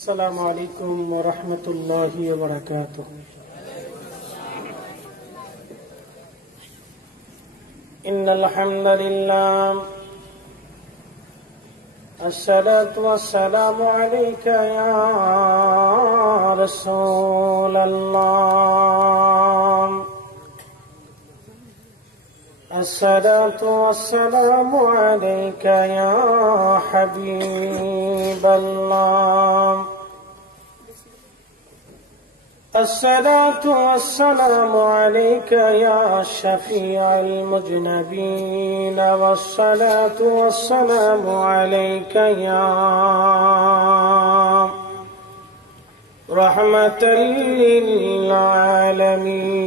अस्सलामु अलैकुम व रहमतुल्लाहि व बरकातुहू। इन्नल हम्दुलिल्लाह अस्सलातु वस्सलामु अलैका या रसूलल्लाह। अस्सलातु वस्सलामु अलैका या हबीबल्लाह। अस्सलातु वस्सलामु अलैका या शफीअल मुज़नबीन। वस्सलातु वस्सलामु अलैका या रहमतल लिल आलमीन।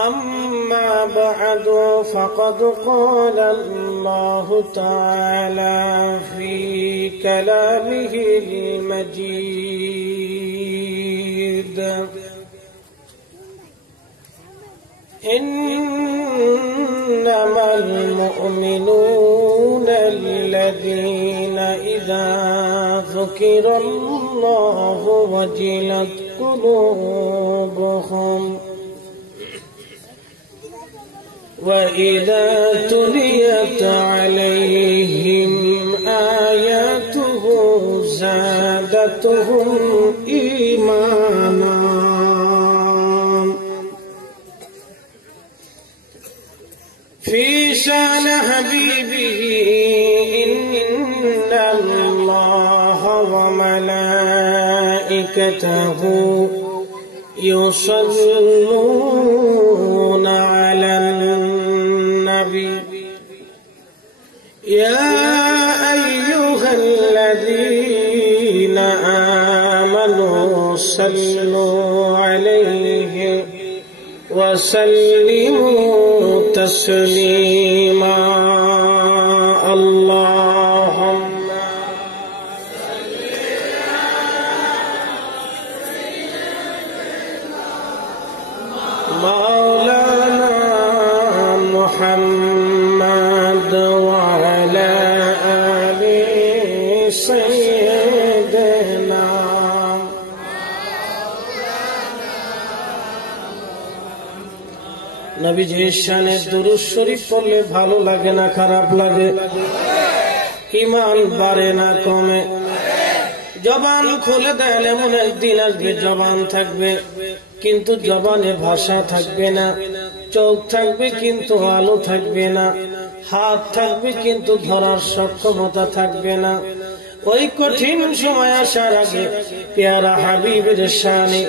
अम्मा बअदु फ़क़द क़ाल अल्लाहु तआला फ़ी कलामिहिल मजीद। इन्नमल मुअमिनूना अल्लज़ीना इज़ा ज़ुकिरल्लाहु वजिलत क़ुलूबुहुम वइज़ा तुलियत अलैहिम आयातुहु ज़ादतहुम ईमाना। फ़ी शान हबीबिही इन्नल्लाह व मलाइकतहु युसल्लूना अलन नबी। या अय्युहल्लज़ीना आमनू सल्लू अलैहि वसल्लिमू तस्लीमा। अल्लाहुम्मा मौलाना मुहम्मद व अला आलि सय्यिदना। नबीजीर शाने दुरूद शरीफ पढ़ले भालो लागे ना खाराप लागे? ईमान बाড়ে ना कमे? जबान खुले देन एमन एकदिन आसबे जबान थाकबे किन्तु जबाने भाषा थाकबे ना, चोख थाकबे किन्तु आलो थाकबे ना, हाथ थाकबे किन्तु धरार सक्षमता थाकबे ना। ওই কঠিন সময় আসার আগে পেয়ারা হাবিবের শানে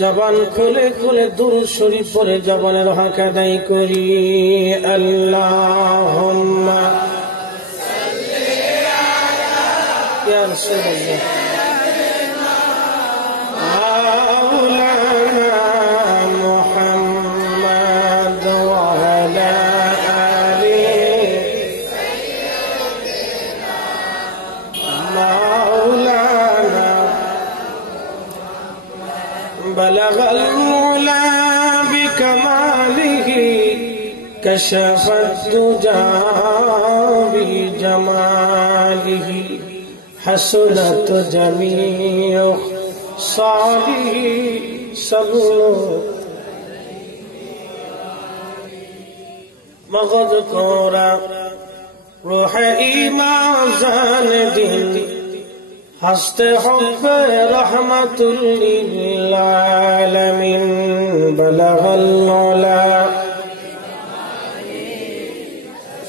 জবান খুলে খুলে দুরূদ শরীফ পড়ে জবানের হক আদায় করি। আল্লাহুম্মা সাল্লি আলা ইয়া রাসূলুল্লাহ মাওলানা মুহাম্মদ ওয়া আলা আলি مولانا بلغ العلا بكماله كشف الدجى بجماله حسنت جميع خصاله صلوا مغذكورا روح ایمان جان دل ہستے حب رحمت للعالمین بلغ العلا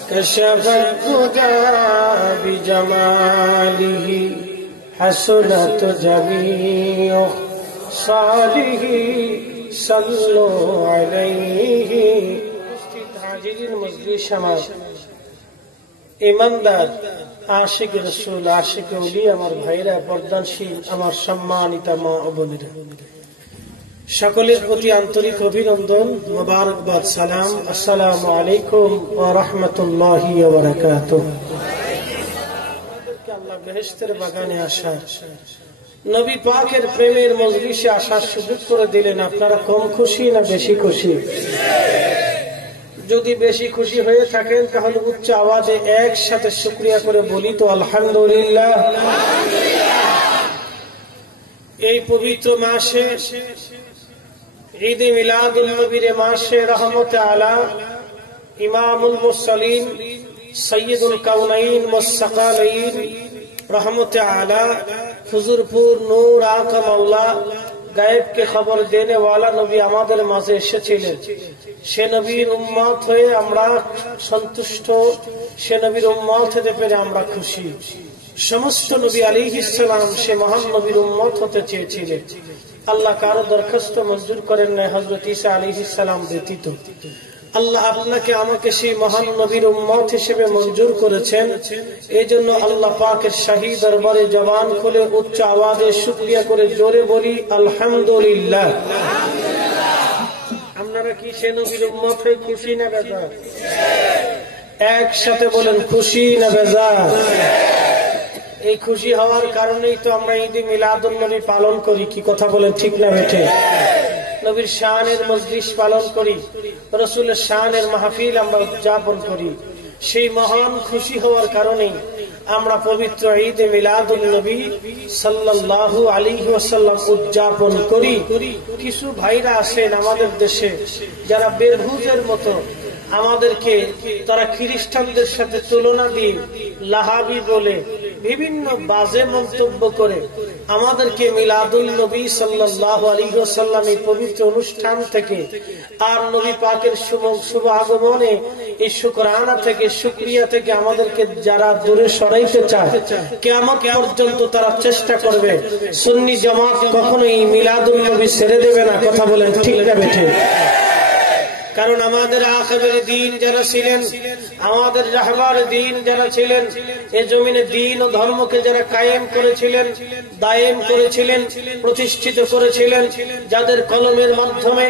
کشف الدجى بجماله حسنت جميع خصاله صلوا عليه। হাজিরিন মজলিস আমার ईमानदार आशिक रसूल आशिक उली আমার ভাইরা পর্দানশীল আমার সম্মানিত মা ও বোনেরা সকলের প্রতি আন্তরিক অভিনন্দন মোবারকবাদ সালাম। আসসালামু আলাইকুম ওয়া রাহমাতুল্লাহি ওয়া বারাকাতুহু। আল্লাহ বেহেশতের বাগানে আসার নবী পাকের প্রেমের মজলিসে আসার সুযোগ করে দিলেন। আপনারা কম খুশি না বেশি খুশি? যদি বেশি খুশি হয়ে থাকেন তাহলে উচ্চ আওয়াজে একসাথে শুকরিয়া করে বলি তো আলহামদুলিল্লাহ। এই পবিত্র মাসে ঈদে মিলাদুন নবীর মাসে রহমতে আলা ইমামুল মুরসালিন সৈয়দুল কাউনাইন মুসসাকালাইন रहमत आला हुजूरपुर नूर आका मौला गायब के खबर देने वाला नबी आमादेर माঝে এসেছিলেন। সে নবীর উম্মত হয়ে আমরা সন্তুষ্ট, সে নবীর উম্মত হতে পেরে আমরা খুশি। সমস্ত নবী আলাইহিস সালাম সে মহান নবীর উম্মত হতে চেয়েছিলেন। আল্লাহ কারো দরখাস্ত মঞ্জুর করেন না হযরত ঈসা আলাইহিস সালাম ব্যতীত। আল্লাহ আপনাকে আমাকে সেই মহান নবীর উম্মত হিসেবে মঞ্জুর করেছেন। এই জন্য আল্লাহ পাকের শাহী দরবারে জবান খুলে উচ্চ আওয়াজে শুকরিয়া করে জোরে বলি আলহামদুলিল্লাহ। আপনারা কি সে নবীর উম্মত হয়ে খুশি না বেজার? একসাথে বলেন খুশি না বেজার? এই খুশি হওয়ার কারণেই তো আমরা ঈদে মিলাদুন নবী পালন করি। কি কথা বলেন, ঠিক না বেঠে? নবীর শানের মজলিস পালন করি, রাসূলের শানের মাহফিল আমরা উদযাপন করি। সেই মহান খুশি হওয়ার কারণে আমরা পবিত্র ঈদে মিলাদুন নবী সাল্লাল্লাহু আলাইহি ওয়াসাল্লাম উদযাপন করি। কিছু ভাইরা আছেন আমাদের দেশে যারা বেহুদের মতো আমাদেরকে তারা খ্রিস্টানদের সাথে তুলনা দিয়ে লাহাবি বলে বিভিন্ন বাজে মন্তব্য করে আমাদেরকে মিলাদুল নবী সাল্লাল্লাহু আলাইহি ওয়াসাল্লাম এই পবিত্র অনুষ্ঠান থেকে আর নবী পাকের শুভ আগমনে এই শুকরানা থেকে শুকরিয়া থেকে আমাদেরকে যারা দূরে সরাইতে চায় কিয়ামত পর্যন্ত তারা চেষ্টা করবে। সুন্নি জামাত কখনোই মিলাদুল নবী ছেড়ে দেবে না। কথা বলেন, ঠিক না বেঠিক? কারণ আমাদের আকিবের দ্বীন যারা ছিলেন, আমাদের রাহবার দ্বীন যারা ছিলেন, এই জমিনে দ্বীন ও ধর্মকে যারা কায়েম করেছিলেন, দায়েম করেছিলেন, প্রতিষ্ঠিত করেছিলেন, যাদের কলমের মাধ্যমে,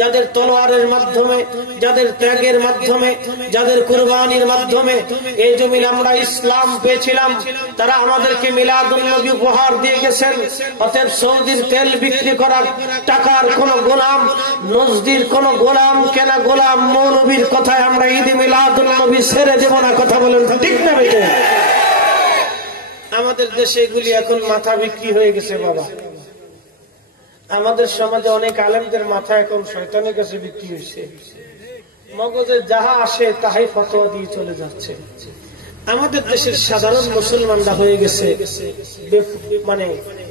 যাদের তলোয়ারের মাধ্যমে, যাদের ত্যাগের মাধ্যমে, যাদের কুরবানির মাধ্যমে এই জমিনে আমরা ইসলাম পেয়েছিলাম, তারা আমাদেরকে মিলাদুন নবী উপহার দিয়ে গেছেন। অতএব সৌদির তেল বিক্রি করার টাকার কোন গোলাম, নজদির কোন গোলাম কেন গোলাম মৌলবীর কথায় আমরা ঈদে মিলাদুন নবী ছেড়ে দেব না। কথা বলেন, ঠিক না বেটে? আমাদের দেশে এগুলি এখন মাথা বিক্রি হয়ে গেছে বাবা। আমাদের সমাজে অনেক আলেমদের মাথা এখন শয়তানের কাছে বিক্রি হয়েছে। মগজে যাহা আসে তাহাই ফতোয়া দিয়ে চলে যাচ্ছে। আমাদের দেশের সাধারণ মুসলমানরা হয়ে গেছে মানে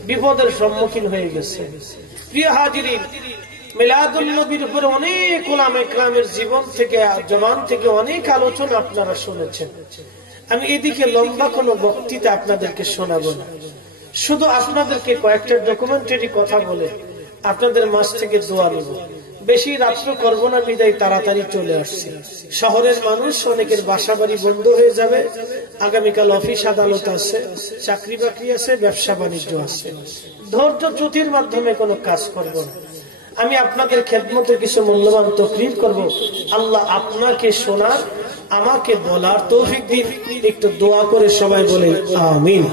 বিপদের সম্মুখীন হয়ে গেছে। প্রিয় হাজিরিন, মিলাদুন নবীর উপরে অনেক উলামা ইকরামের জীবন থেকে জবান থেকে অনেক আলোচনা আপনারা শুনেছেন। আমি এদিকে লম্বা কোনো বক্তৃতা আপনাদেরকে শোনাবো না, শুধু আপনাদেরকে কয়েকটা ডকুমেন্টারি কথা বলে আপনাদের মাঝ থেকে দোয়া নেব। বেশি রাত্র করবো না, বিদায় তাড়াতাড়ি চলে আসছে। শহরের মানুষ অনেকের বাসা বাড়ি বন্ধ হয়ে যাবে। আগামীকাল অফিস আদালত আছে, চাকরি বাকরি আছে, ব্যবসা বাণিজ্য আছে। ধৈর্য চ্যুতির মাধ্যমে কোনো কাজ করব না। আমি আপনাদের খেদমতে কিছু মূল্যবান তকরীর করব। আল্লাহ আপনাকে শোনার, আমাকে বলার তৌফিক দিন। একটু দোয়া করে সবাই বলে আমিন।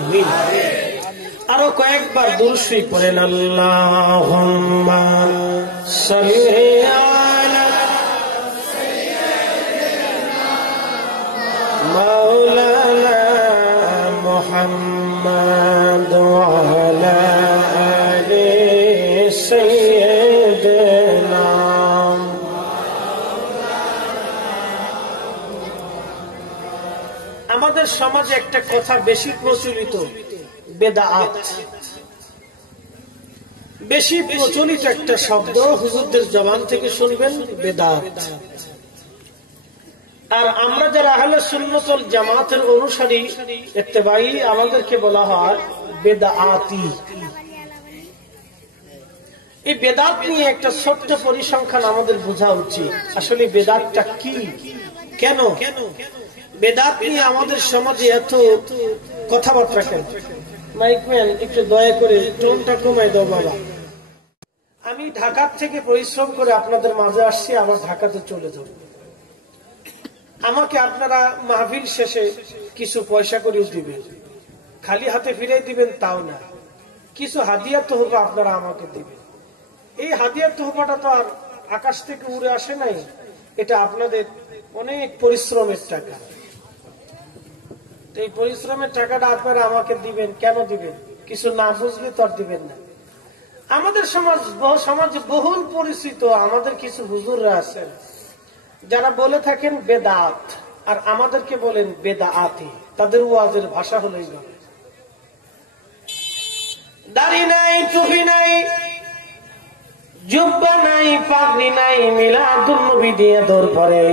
আরো কয়েকবার দুরূদ শরীফ পড়েন। আল্লাহুম্মা সাল্লি আলা মাওলানা মুহাম্মাদ ওয়া আলা আলি সাইয়্যিদিনা। আমাদের সমাজে একটা কথা বেশি প্রচলিত, বেদাত। বেশি প্রচলিত একটা শব্দ, হুজুরদের জবান থেকে শুনবেন, বেদাত। আর আমরা যারা আহলে সুন্নাত ওয়াল জামাতের অনুসারী ইত্তেবাঈ, আমাদেরকে বলা হয় বেদাতি। এই বেদাত নিয়ে একটা ছোট্ট পরিসংখ্যান আমাদের বোঝা উচিত। আসলে বেদাতটা কি, কেন বেদাত নিয়ে আমাদের সমাজে এত কথাবার্তা কেন? মাইকম্যান একটু দয়া করে টোনটা কমাই দাও বাবা। আমি ঢাকার থেকে পরিশ্রম করে আপনাদের মাঝে আসছি, আবার ঢাকাতে চলে যাব। আমাকে আপনারা মাহফিল শেষে কিছু পয়সা করেও দিবেন, খালি হাতে ফিরে দিবেন তাও না, কিছু হাদিয়া তোহফা আপনারা আমাকে দিবেন। এই হাদিয়া তোহফাটা তো আর আকাশ থেকে উড়ে আসে নাই, এটা আপনাদের অনেক পরিশ্রমের টাকা। এই পরিশ্রমের টাকাটা আপনারা আমাকে দিবেন, কেন দিবেন? কিছু না বুঝলে তো আর দিবেন না। আমাদের সমাজে বহুল পরিচিত আমাদের কিছু হুজুররা আছেন যারা বলে থাকেন বেদাত, আর আমাদেরকে বলেন বেদাআতি। তাদের ওয়াজের ভাষা হলো এইভাবে। দাড়ি নাই, টুপি নাই, জুব্বা নাই, পাগড়ি নাই, মিলাদুন নবী দিয়ে দৌড় পড়ে,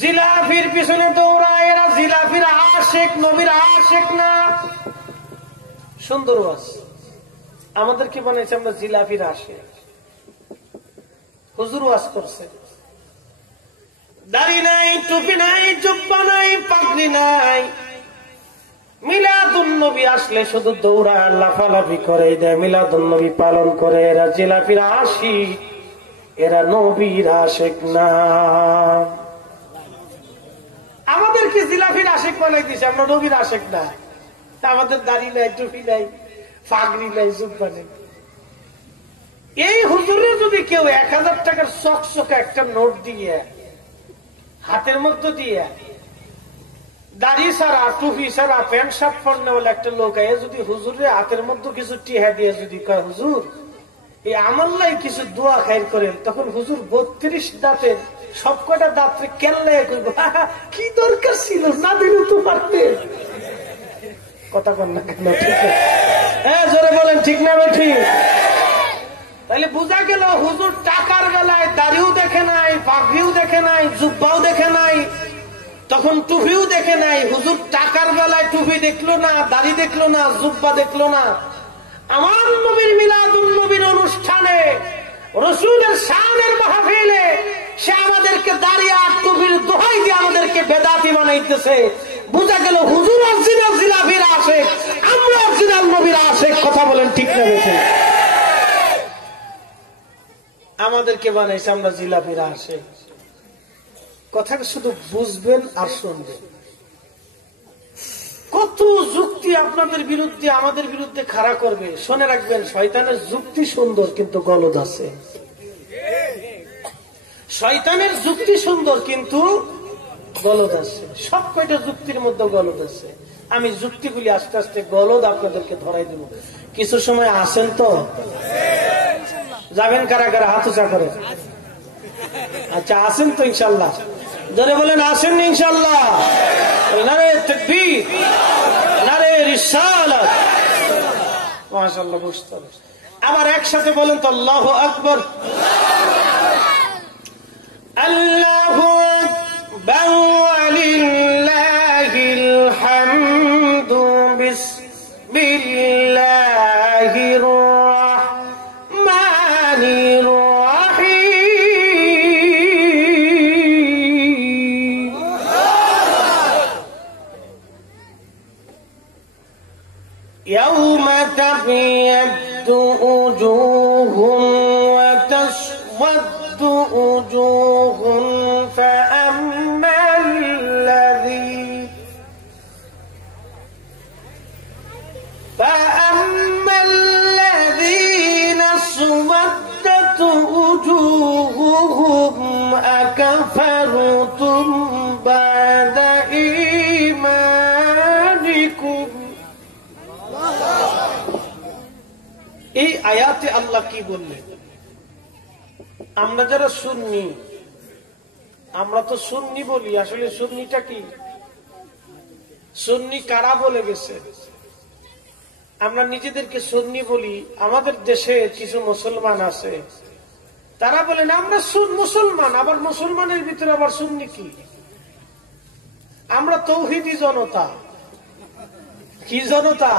জিলাফির পিছনে দৌড়ায়। এরা জিলাফির আশেক, নবীর আশেক না। সুন্দর ওয়াজ। আমাদেরকে বানাইছে আমরা জিলাফির আশেক। হুজুর ওয়াজ করছে, দাড়ি নাই, টুপি নাই, জুব্বা নাই, পাগড়ি নাই, মিলাদুন নবী আসলে শুধু দৌড়ায়, লাফালাফি করে দেয়, মিলাদুন নবী পালন করে। এরা জিলাফির আশিক, এরা নবীর আশেক না। আমাদেরকে জিলাফির আশেক বানাই দিছে, আমরা নবীর আশেক না। আমাদের দাড়ি নাই, টুপি নাই, পাগড়ি নাই, জুব্বা নেই। এই হুজুরের যদি কেউ 1000 টাকার চকচকে একটা নোট দিয়ে হাতের মধ্যে দিয়ে, দাড়ি ছাড়া, টুপি ছাড়া, প্যান্ট শার্ট পরনে বলে একটা লোক যদি হুজুরের হাতের মধ্যে কিছু টিহা দিয়ে যদি কয়, হুজুর এই আমাল্লাই কিছু দোয়া খাইর করেন, তখন হুজুর 32 দাঁতের সব কটা দাঁতরে কেল্লায় করবো, কি দরকার ছিল, না দিলে তো পারতেন। কথা কন না কেন? ঠিক আছে, হ্যাঁ জোরে বলেন, ঠিক না ঠিক? তাহলে বোঝা গেল হুজুর টাকার বেলায় দাড়িও দেখে নাই, পাগড়িও দেখে নাই, জুব্বাও দেখে নাই, তখন টুপিও দেখে নাই। হুজুর টাকার বেলায় টুপি দেখলো না, দাড়ি দেখলো না, জুব্বা দেখলো না। আমার নবীর মিলাদুন নবীর অনুষ্ঠানে, রাসূলের শানের মাহফিলে সে আমাদেরকে দাড়ি আর টুপির দোহাই দিয়ে আমাদেরকে বেদাতি বানাইতেছে। বোঝা গেল হুজুর অরিজিনাল জিলাফির আশেক, আমরা অরিজিনাল নবীর আশেক। কথা বলেন, ঠিক না বেঠিক? আমাদেরকে বানাইছে আমরা জিলাফির আশেক। কথাটা শুধু বুঝবেন আর শুনবেন। কত যুক্তি আপনাদের বিরুদ্ধে, আমাদের বিরুদ্ধে খাড়া করবে। শুনে রাখবেন, শয়তানের যুক্তি সুন্দর কিন্তু গলদ আছে। শয়তানের যুক্তি সুন্দর কিন্তু গলদ আছে। সব কয়টা যুক্তির মধ্যে গলদ আছে। আমি যুক্তিগুলি আস্তে আস্তে গলদ আপনাদেরকে ধরাই দেব। কিছু সময় আসেন তো? যাবেন কারা কারা? হাত উঁচা করে। আচ্ছা, আসেন তো ইনশাল্লাহ? ধরে বলেন আসেন ইনশাল্লাহ? নারে তাকবীর, নারে রিসালাত। মাশাআল্লাহ, বুঝতে হবে। আবার একসাথে বলেন তো আল্লাহু আকবার। আল্লাহু আকবার ওয়ালিল্লাহিল হামদু। বিসমিল্লাহির রাহমানির রাহিম। ইয়াউমা তাবিয়াদ্দু উজুহুন ওয়া তাসওয়াদ্দু উজুহুন فأما الذين اسودت وجوههم أكفرتم بعد إيمانكم। এই আয়াতে আল্লাহ কি বললেন? আমরা যারা সুন্নি, আমরা তো সুন্নি বলি, আসলে সুন্নিটা কি? সুন্নি কারা বলে গেছে? আমরা নিজেদেরকে সুন্নি বলি। আমাদের দেশে কিছু মুসলমান আছে, তারা বলেন আমরা মুসলমান। আবার মুসলমানের ভিতরে আবার সুন্নি কি? আমরা তৌহিদি জনতা। কি জনতা?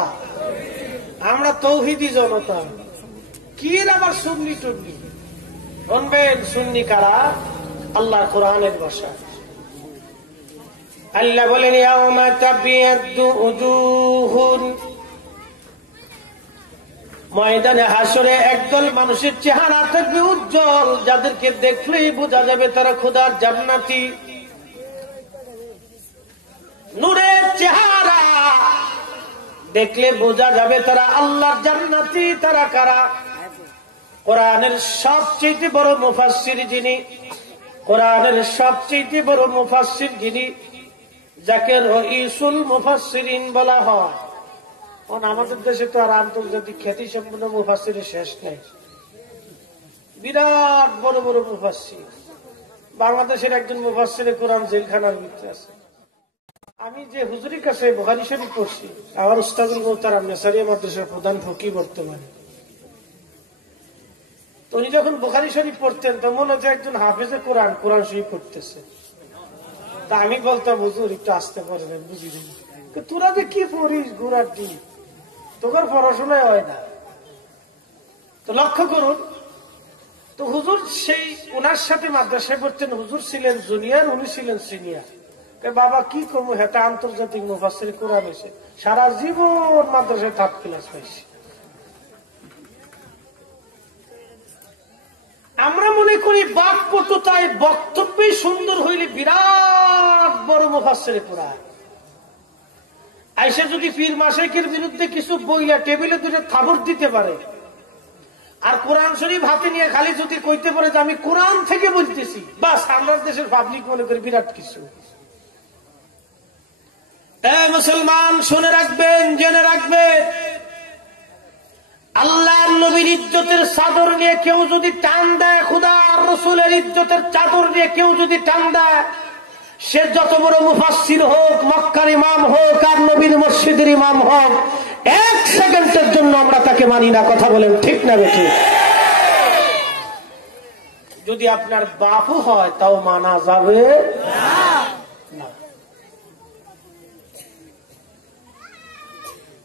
আমরা তৌহিদি জনতা। কি আবার সুন্নি টুন্নি? শুনবেন, সুন্নি কারা? আল্লাহ কোরআনের ভাষা। আল্লাহ বলেন ইয়াউমা তাবিয়াদ্দু উজুহুন, ময়দানে হাসরে একদল মানুষের চেহারা থাকবে উজ্জ্বল, যাদেরকে দেখলেই বোঝা যাবে তারা খোদার জান্নাতি। নূরের চেহারা দেখলে বোঝা যাবে তারা আল্লাহর জান্নাতি। তারা কারা? কোরআনের সবচেয়ে বড় মুফাসসির যিনি, কোরআনের সবচেয়ে বড় মুফাসসির যিনি, যাকে রইসুল মুফাসসিরিন বলা হয়। আমাদের দেশে তো আর আন্তর্জাতিক খ্যাতি সম্পন্ন মুফাসসিরের শেষ নেই, বিরাট বড় বড় মুফাসসির। বাংলাদেশের একজন মুফাসসিরে কোরআন জেলখানার ভিতরে আছে। আমি যে হুজুরের কাছে বুখারী শরীফ পড়ছি, আমার উস্তাদুল মোহতারাম নেসারিয়া মাদ্রাসার প্রধান ফকি বর্তমানে, উনি যখন বুখারী শরীফ পড়তেন তো মনে হচ্ছে একজন হাফেজে কোরআন কোরআন শরীফ পড়তেছে। তা আমি বলতাম, হুজুর একটু আসতে পারবেন, বুঝি তোরা যে কি পড়িস ঘোরার দিন, তোর পড়াশোনায় হয় না। তো লক্ষ্য করুন, তো হুজুর সেই ওনার সাথে মাদ্রাসায় পড়তেন। হুজুর ছিলেন জুনিয়র, উনি ছিলেন সিনিয়র। বাবা কি করবো, হেটা আন্তর্জাতিক মুফাসসির কোরআন এসে সারা জীবন মাদ্রাসায় থার্ড ক্লাস পাইছি। আমরা মনে করি বাকপটুতায় বক্তব্যই সুন্দর হইলে বিরাট বড় মুফাসসির কোরআন। আইসা যদি পীর মাশাইখের বিরুদ্ধে কিছু বইলা টেবিলে দুটো থাবর দিতে পারে, আর কোরআন শরীফ হাতে নিয়ে খালি যদি কইতে পারে যে আমি কোরআন থেকে বলতেছি, বাস আমরা দেশের পাবলিক মনে করি বিরাট কিছু। মুসলমান শুনে রাখবেন, জেনে রাখবেন, আল্লাহর নবীর ইজ্জতের চাদর নিয়ে কেউ যদি টান দেয়, খোদা আর রাসূলের ইজ্জতের চাদর নিয়ে কেউ যদি টান দেয়, সে যত বড় মুফাসসির হোক, মক্কার ইমাম হোক আর নবীর মসজিদের ইমাম হোক, এক সেকেন্ডের জন্য আমরা তাকে মানি না। কথা বলেন ঠিক না বেঠিক? যদি আপনার বাপও হয় তাও মানা যাবে না।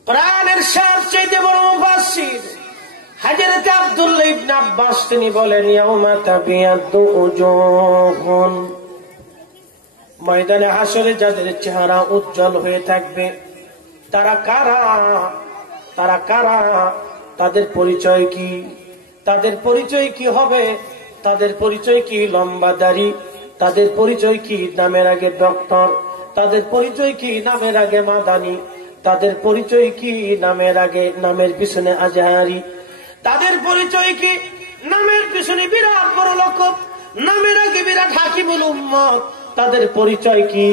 প্রাণের সবচেয়ে বড় মুফাসসির হযরত আব্দুল্লাহ ইবনে আব্বাস, তিনি বলেন, ইয়াউমা তাবিয়াদু উজুহুন, ময়দানে হাসরে যাদের চেহারা উজ্জ্বল হয়ে থাকবে তারা কারা? তারা কারা? তাদের পরিচয় কি? তাদের পরিচয় কি হবে? তাদের পরিচয় কি লম্বা দাড়ি? তাদের পরিচয় কি নামের আগে ডক্টর? তাদের পরিচয় কি নামের আগে মাদানি? তাদের পরিচয় কি নামের আগে, নামের পিছনে আজহারি? তাদের পরিচয় কি নামের পিছনে বিরাট বড় লকব, নামের আগে বিরাট হাকিমুল উম্মত? তাদের পরিচয় কি?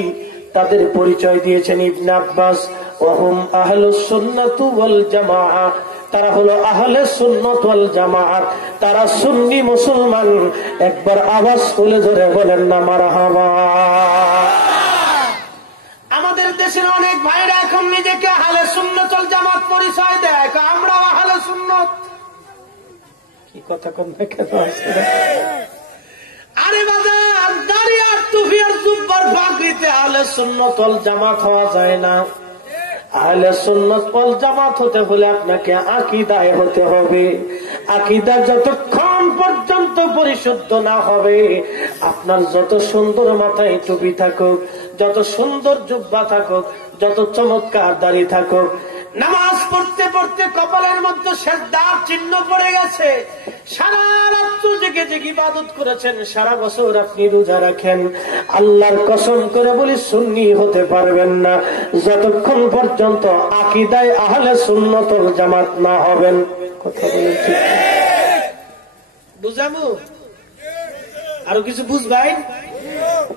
তাদের পরিচয় দিয়েছেন ইবনে আব্বাস, ওয়াহুম আহলুস সুন্নাত ওয়াল জামাআহ, তারা হলো আহলে সুন্নাত ওয়াল জামাআহ, তারা সুন্নি মুসলমান। একবার আওয়াজ তুলে ধরে বলেন না মারহাবা। আমাদের দেশের অনেক ভাইরা এখন নিজেকে আহলে সুন্নাত ওয়াল জামাত পরিচয় দেয়, আমরা আহলে সুন্নাত। কি কথা কোন কেন আছে? আরে বাজার, দাড়ি আর টুপি আর জুব্বার পাগড়িতে আহলে সুন্নাত ওয়াল জামাত হওয়া যায় না। আহলে সুন্নাত ওয়াল জামাত হতে হলে আপনাকে আকীদায় হতে হবে। আকীদা যতক্ষণ পর্যন্ত পরিশুদ্ধ না হবে, আপনার যত সুন্দর মাথায় টুপি থাকুক, যত সুন্দর জুব্বা থাকুক, যত চমৎকার দাড়ি থাকুক, নামাজ পড়তে পড়তে কপালের মধ্যে সেজদার চিহ্ন পড়ে গেছে, সারা রাত জেগে জেগে ইবাদত করেছেন, সারা বছর আপনি রোজা রাখেন, আল্লাহর কসম করে বলি সুন্নি হতে পারবেন না যতক্ষণ পর্যন্ত আকীদায় আহলে সুন্নাত ওয়াল জামাত না হবেন। কথা বলেন ঠিক? বুঝামু? আরো কিছু বুঝবাই?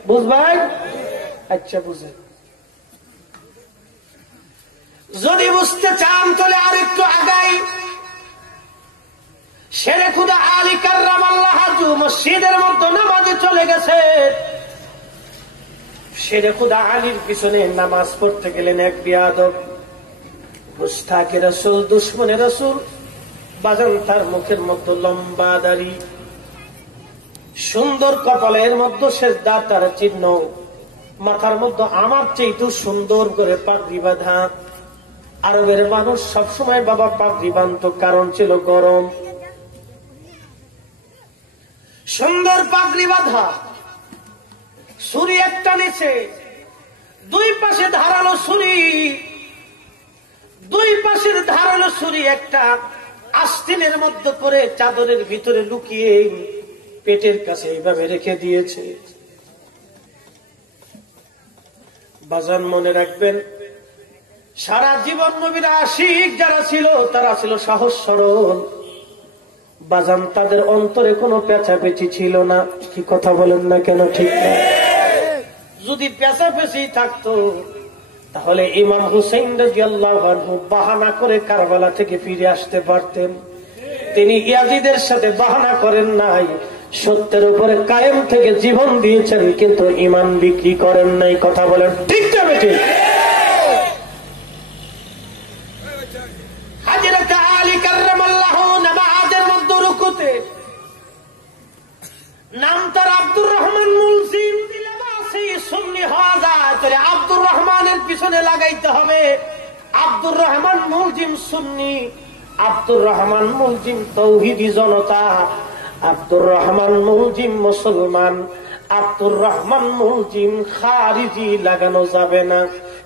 বুঝবাই? আচ্ছা বুঝেন। যদি বুঝতে চান তাহলে আরেকটু আগাই। শেরে খুদা আলী কাররামাল্লাহু ওয়াজহু মসজিদের মধ্যে নামাজে চলে গেছে। শেরে খুদা আলীর পিছনে নামাজ পড়তে গেলেন এক বিয়াদব, মুস্তাকে রাসূল, দুশমনে রাসূল। বাজান, তার মুখের মধ্যে লম্বা দাড়ি, সুন্দর কপালের মধ্যে সেজদা তার চিহ্ন, মাথার মধ্যে আমার চেয়ে সুন্দর করে পাগড়ি বাঁধা। আরবের মানুষ সবসময় বাবা পাগড়ি বাঁধত, কারণ ছিল গরম। সুন্দর পাগড়ি বাঁধা, ছুরি একটা নিচে, দুই পাশে ধারালো ছুরি, দুই পাশের ধারালো ছুরি একটা আস্তিনের মধ্যে করে চাদরের ভিতরে লুকিয়ে পেটের কাছে এইভাবে রেখে দিয়েছে। বাজান মনে রাখবেন, সারা জীবন নবীর আশিক যারা ছিল তারা ছিল সহজ সরল, বাজান তাদের অন্তরে কোনো পেঁচাপেচি ছিল না। কি কথা বলেন না কেন? ঠিক না? যদি পেঁচাপেচি থাকতো তাহলে ইমাম হুসাইন রাদিয়াল্লাহু আনহু বাহানা করে কারবালা থেকে ফিরে আসতে পারতেন। তিনি ইয়াজিদের সাথে বাহানা করেন নাই, সত্যের উপরে কায়েম থেকে জীবন দিয়েছেন, কিন্তু ঈমান বিক্রি করেন নাই। কথা বলেন ঠিক না বেঠিক? হযরত আলী কাররামাল্লাহু নামাজের মধ্যে রুকুতে নাম তার আব্দুর রহমান মুলজিম, দিলাবাসী সুন্নি হওয়া যায় তাহলে আব্দুর রহমানের পিছনে লাগাইতে হবে। আব্দুর রহমান মুলজিম সুন্নি, আব্দুর রহমান মুলজিম তৌহিদি জনতা, আব্দুর রহমান মুলজিম মুসলমান, আব্দুর রহমান মুলজিম খারিজি লাগানো যাবে না।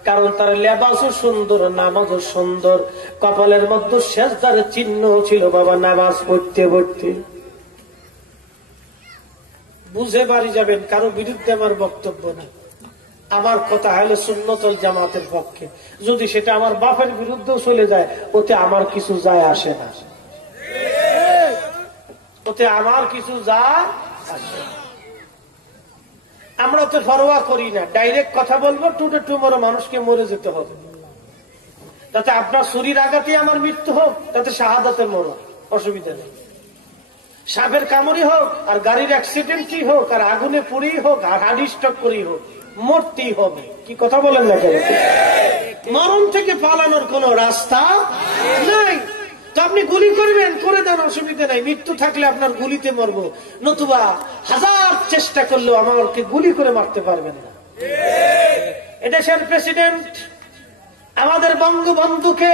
কারণ তার লেবাসও সুন্দর, নামাজও সুন্দর, কপালের মধ্যে সেজদার চিহ্ন ছিল বাবা নামাজ পড়তে পড়তে। বুঝে বাড়ি যাবেন, কারো বিরুদ্ধে আমার বক্তব্য না। আমার কথা হলো সুন্নতুল জামাতের পক্ষে। যদি সেটা আমার বাপের বিরুদ্ধেও চলে যায়, ওতে আমার কিছু যায় আসে না, ওতে আমার কিছু যায় আসে না। আমরা তো পরোয়া করি না, ডাইরেক্ট কথা বলবো, টুটে টুমোরো মানুষকে মরে যেতে হবে। তাতে আপনার শরীর আঘাতে আমার মৃত্যু হোক, তাতে শাহাদাতের মরণ, অসুবিধা নেই। সাপের কামড়ি হোক, আর গাড়ির অ্যাক্সিডেন্টই হোক, আর আগুনে পুড়েই হোক, আর হার্ট স্ট্রোক করেই হোক, মরতেই হবে। কি কথা বলেন না কেন? মরণ থেকে পালানোর কোন রাস্তা নাই। তো আপনি গুলি করবেন, করে দেন, অসুবিধা নাই। মৃত্যু থাকলে আপনার গুলিতে মরবো, নতুবা হাজার চেষ্টা করলেও আমাকে গুলি করে মারতে পারবেন না। এদেশের প্রেসিডেন্ট আমাদের বঙ্গবন্ধুকে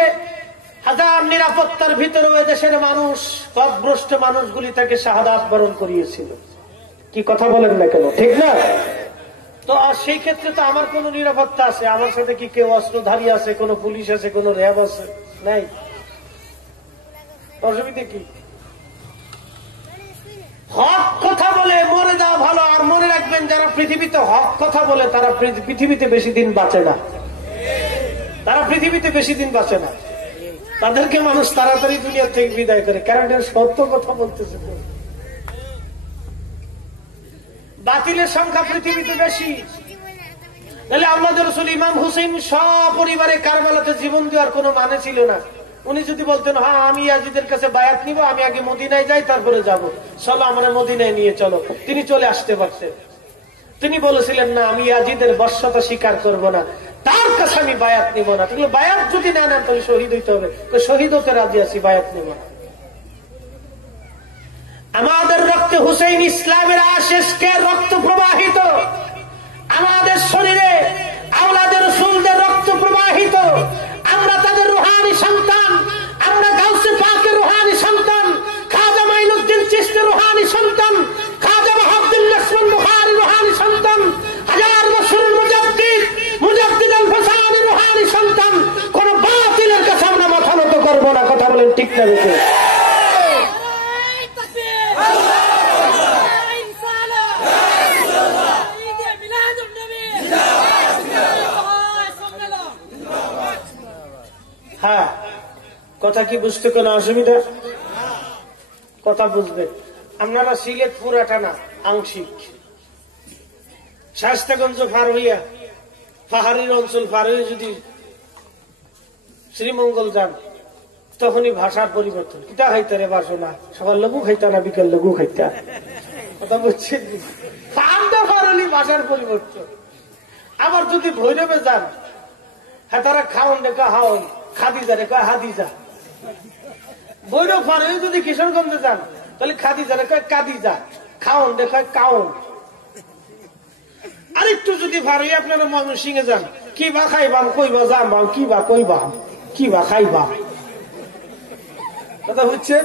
হাজার নিরাপত্তার ভিতরে দেশের মানুষ, পথভ্রষ্ট মানুষগুলি তাকে শাহাদাত বরণ করিয়েছিল। কি কথা বলেন না কেন? ঠিক না? তো সেই ক্ষেত্রে তো আমার কোন নিরাপত্তা আছে? আমার সাথে কি কেউ অস্ত্রধারী আছে, কোন পুলিশ আছে, কোন র্যাব আছে? নাই। অসুবিধা কি? হক কথা বলে মরে যাওয়া ভালো। আর মনে রাখবেন, যারা পৃথিবীতে হক কথা বলে তারা পৃথিবীতে বেশি দিন বাঁচে না। তারা পৃথিবীতে বেশি দিন বাঁচে না। তাদেরকে মানুষ তাড়াতাড়ি দুনিয়া থেকে বিদায় করে, কারণ এটা সত্য কথা বলতেছে। বাতিলের সংখ্যা পৃথিবীতে বেশি। তাহলে আমাদের রাসূল ইমাম হুসাইন সপরিবারে কারবালাতে জীবন দেওয়ার কোনো মানে ছিল না। উনি যদি বলতেন, হ্যাঁ আমি ইয়াজিদের কাছে বায়াত নিব, আমি আগে মদিনায় যাই তারপরে যাব, চলো আমরা মদিনায় নিয়ে চলো, তিনি চলে আসতে পারতেন। তিনি বলেছিলেন, না আমি ইয়াজিদের বর্ষতা স্বীকার করব না, তার কাছে আমি বায়াত নিব না। তাহলে বায়াত যদি না নেন তাহলে শহীদ হইতে হবে, তো শহীদ হতে রাজি আছি, বায়াত নিব না। আমাদের রক্তে হুসাইন ইসলামের আশেষকে রক্ত প্রবাহিত, আমাদের শরীরে আওলাদের রাসূলদের রক্ত প্রবাহিত। আমরা তাদের রুহানি সন্তান, আমরা গাউসে পাকের রুহানি সন্তান, খাজা মাইনুদ্দিন চিশতির রুহানি সন্তান, খাজা ওয়াহাবুদ্দিন নাসরুল বুখারী রুহানি সন্তান, হাজার বছরের মুজাদ্দিদ আল ফাসানি রুহানি সন্তান। কোন বাতিলের কাছে আমরা মাথা নত করব না। কথা বলেন ঠিক না? দেখে হ্যাঁ, কথা কি বুঝতে কোনো অসুবিধা? কথা বুঝবেন। আপনারা সিলেট পুরাটা না, আংশিক। শায়েস্তাগঞ্জ পার হইয়া পাহাড়ির অঞ্চল পার হয়ে যদি শ্রীমঙ্গল যান, তখনই ভাষার পরিবর্তন। কিতা খাইতা রে বাসনা, সকাল লঘু খাইতা না বিকাল লঘু খাইতা? কথা বুঝছেন? ভাষার পরিবর্তন। আবার যদি ভৈরবে যান, হ্যাঁ তারা খাওন রেখা হাওন, খাদিজা রেখা হাদিজা। ভৈরব পার হয়ে যদি কিশোরগঞ্জে যান, তাহলে খাদিজা রেখা কাদিজা, খাওন রেখা কাউন। আরেকটু যদি পার হয়ে আপনারা ময়মনসিংহে যান, কি বা খাইবাম, কইবা যাম, কি বা কইবাম, কি বা খাইবা। কথা হচ্ছে?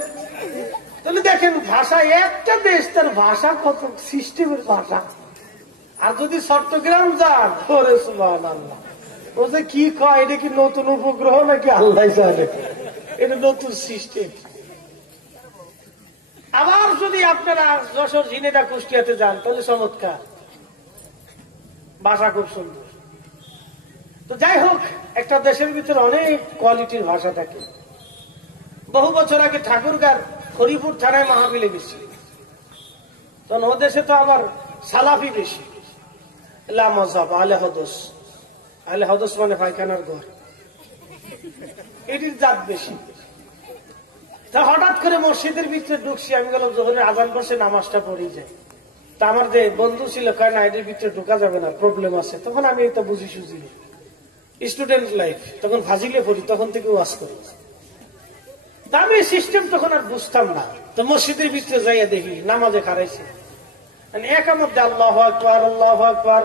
তাহলে দেখেন, ভাষা একটা দেশ, তার ভাষা কত সিস্টেমের ভাষা। আর যদি চট্টগ্রাম যান, ওরে সুবহানাল্লাহ, ও যে কি কয়, এটা কি নতুন উপগ্রহ নাকি আল্লাহ জানে, এটা নতুন সিস্টেম। আবার যদি আপনারা যশোর, ঝিনেদা, কুষ্টিয়াতে যান, তাহলে চমৎকার ভাষা, খুব সুন্দর। তো যাই হোক, একটা দেশের ভিতরে অনেক কোয়ালিটির ভাষা থাকে। বহু বছর আগে ঠাকুরগাঁর হরিপুর থানায় মাহফিলে গেছি, তখন ও দেশে তো আবার সালাফি বেশি, লা মজাব আলে হদস, আলে হদস মানে পায়খানার ঘর, এটির জাত বেশি। তা হঠাৎ করে মসজিদের ভিতরে ঢুকছি, আমি গেলাম জোহরের আজান বসে নামাজটা পড়ে যায়। তা আমার যে বন্ধু ছিল কয় না এটির ভিতরে ঢোকা যাবে না, প্রবলেম আছে। তখন আমি এটা বুঝি সুঝি, স্টুডেন্ট লাইফ, তখন ফাজিলে পড়ি, তখন থেকে ওয়াজ করি। তা আমি সিস্টেম তখন আর বুঝতাম না। তো মসজিদের ভিতরে যাইয়া দেখি নামাজে খারাইছে, একার মধ্যে আল্লাহু আকবার আল্লাহু আকবার,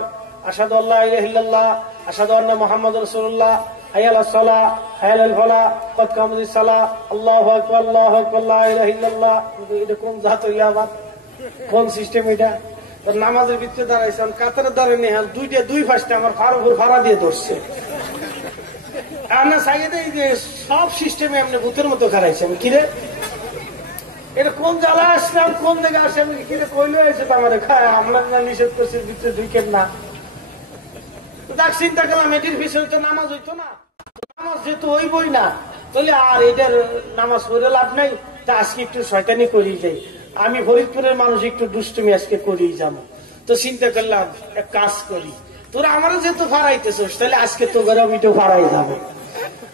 আশহাদু আল্লা ইলাহা ইল্লাল্লাহ, আশহাদু আন্না মুহাম্মাদুর রাসূলুল্লাহ, হাইয়া আলাস সালাহ, হাইয়া আলাল ফালাহ, ক্বাদ কামাতিস সালাহ, আল্লাহু আকবার আল্লাহু আকবার, লা ইলাহা ইল্লাল্লাহ। এটা কোন জাত হইলো আবার, কোন সিস্টেম এটা? নামাজের ভিতরে দাঁড়াইছে, কাতারে দাঁড়ায় নেই, দুই পাশে আমার ফাড়া দিয়ে ধরছে। সব সিস্টেমে এমনি ভূতের মতো খারাইছে। আমি কিরে এটা কোন জ্বালা আসলাম, কোন দিকে আসে, আমি কিরে কইলে হয়েছে তো আমার খায়, আমরা না নিষেধ করছি ভিতরে দুইকেন না। দেখ চিন্তা করলাম এটির বিষয় তো নামাজ হইতো না, নামাজ যেহেতু হইবই না, তাহলে আর এটার নামাজ পড়ে লাভ নাই। তা আজকে একটু শয়তানি করেই যাই, আমি ফরিদপুরের মানুষ, একটু দুষ্টুমি আজকে করেই যাবো। তো চিন্তা করলাম এক কাজ করি, তোরা আমারও যেহেতু ফাড়াইতেছিস, তাহলে আজকে তো ঘরে আমি তো ফাড়াই যাবো।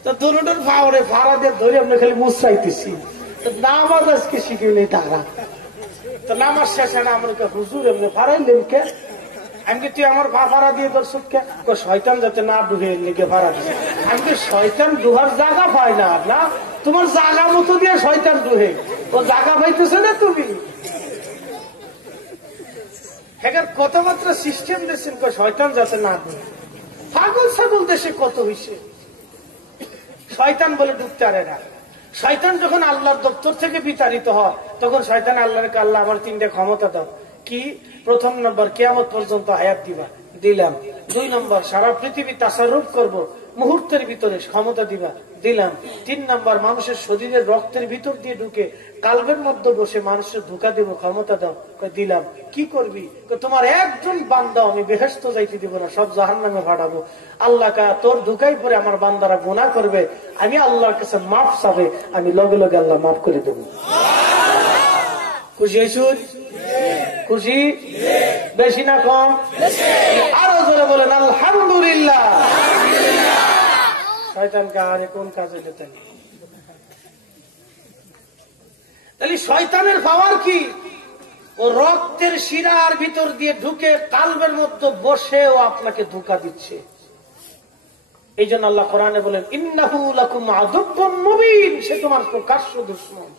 তো দুটোর ফাওয়ারে ফাড়া দিয়ে ধরে আমরা খালি মুছাইতেছি। তো নামাজ আজকে শিখিলে তারা, তো নামাজ শেষে না আমার হুজুর এমনি ফাড়াইলেন কে? আমি কি তুই আমার ফাড়া দিয়ে দর্শক কে? শয়তান যাতে না ডুবে লিখে ফাড়া দিচ্ছে। আমি কি শয়তান ডুহার জায়গা পায় না, না তোমার জায়গা মতো দিয়ে শয়তান ডুহে, ও জায়গা পাইতেছে না তুমি। হ্যাঁ কথাবার্তা সিস্টেম দিচ্ছেন, শয়তান যাতে না ডুবে। পাগল ছাগল দেশে কত হইছে, শয়তান বলে ডুবতে পারে না। শয়তান যখন আল্লাহর দপ্তর থেকে বিতাড়িত হয়, তখন শয়তান আল্লাহকে আল্লাহ আমার 3টা ক্ষমতা দাও। কি? প্রথম নম্বর কিয়ামত পর্যন্ত হায়াত দিবা, দিলাম। 2 নম্বর সারা পৃথিবী তাসাররুফ করব, মুহূর্তের ভিতরে ক্ষমতা দিবা, দিলাম। 3 নম্বর মানুষের শরীরের রক্তের ভিতর দিয়ে ঢুকে কালবের মধ্যে বসে মানুষের ধোঁকা দেব, ক্ষমতা দাও, দিলাম। কি করবি? তোমার একজন বান্দা আমি বেহেশত যাইতে দিব না, সব জাহান্নামে পাঠাবো। আল্লাহ কা তোর ধোঁকায় পরে আমার বান্দারা গুনাহ করবে, আমি আল্লাহর কাছে মাফ চাবে, আমি লগে লগে আল্লাহ মাফ করে দেবো। খুশি হয়েছুন? খুশি বেশি না কম? আরো জোরে বলেন আলহামদুলিল্লাহ। শয়তান কারে কোন কাজ হইলে তাহলে শয়তানের পাওয়ার কি? ও রক্তের শিরার ভিতর দিয়ে ঢুকে কালবের মধ্যে বসেও আপনাকে ধোঁকা দিচ্ছে। এই জন্য আল্লাহ কোরআনে বলেন ইন্নাহু লাকুম আদুব্বুম মুবিন, সে তোমার প্রকাশ্য দুশমন,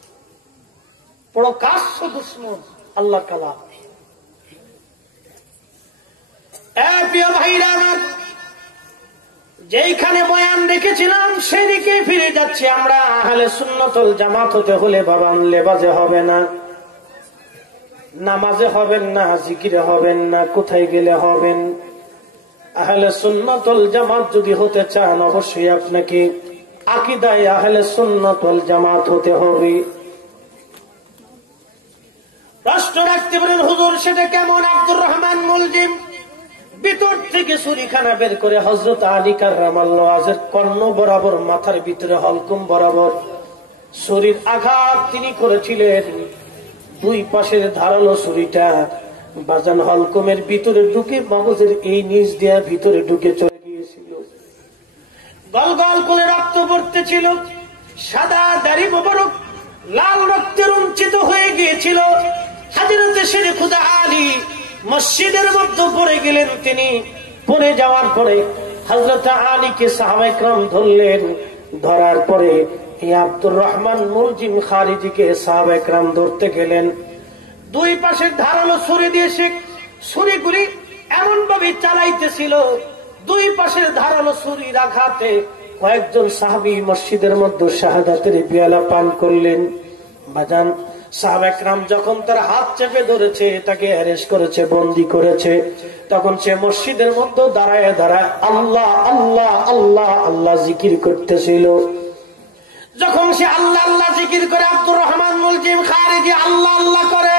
প্রকাশ্য দুশমন। আল্লাহ কালাম। প্রিয় ভাইরা আমার, যেইখানে বয়ান রেখেছিলাম সেদিকে ফিরে যাচ্ছি আমরা। আহলে সুন্নাতুল জামাত হতে হলে বাবা লেবাজে হবে না, নামাজে হবেন না, জিকিরে হবেন না, কোথায় গেলে হবেন? আহলে সুন্নাতুল জামাত যদি হতে চান অবশ্যই আপনাকে আকীদায়ে আহলে সুন্নাতুল জামাত হতে হবে। প্রশ্ন রাখতে পারেন হুজুর সেটা কেমন? আব্দুর রহমান মুলজিম ভিতর থেকে ছুরিখানা বের করে হযরত আলী কাররামাল্লাহু ওয়াজের কর্ণ বরাবর, মাথার ভিতরে হলকুম বরাবর ছুরির আঘাত তিনি করেছিলেন। 2 পাশের ধারালো ছুরিটা বাজান হলকুমের ভিতরে ঢুকে মগজের এই নিচ দেয়া ভিতরে ঢুকে চলে গিয়েছিল। গল গল করে রক্ত পড়তেছিল, সাদা দাড়ি মোবারক লাল রক্তে রঞ্জিত হয়ে গিয়েছিল। হযরত শেরে খুদা আলী মসজিদের মধ্যে পড়ে গেলেন। তিনি পড়ে যাওয়ার পরে হযরত আলীকে সাহাবায়ে কেরাম ধরলেন। ধরার পরে এই আব্দুর রহমান মুলজিম খারিজিকে সাহাবায়ে কেরাম ধরতে গেলেন। 2 পাশের ধারালো ছুরি দিয়ে সে ছুরিগুলি এমন ভাবে চালাইতেছিল, 2 পাশের ধারালো ছুরির আঘাতে কয়েকজন সাহাবী মসজিদের মধ্যে শাহাদাতের পেয়ালা পান করলেন। বাজান সাহাবায়ে কেরাম যখন তার হাত চেপে ধরেছে, তাকে অ্যারেস্ট করেছে, বন্দী করেছে, তখন সে মসজিদের মধ্যে দাঁড়ায় দাঁড়ায় আল্লাহ আল্লাহ আল্লাহ আল্লাহ জিকির করতেছিল। যখন সে আল্লাহ আল্লাহ জিকির করে, আব্দুর রহমান মুলজিম খারিজি আল্লাহ আল্লাহ করে,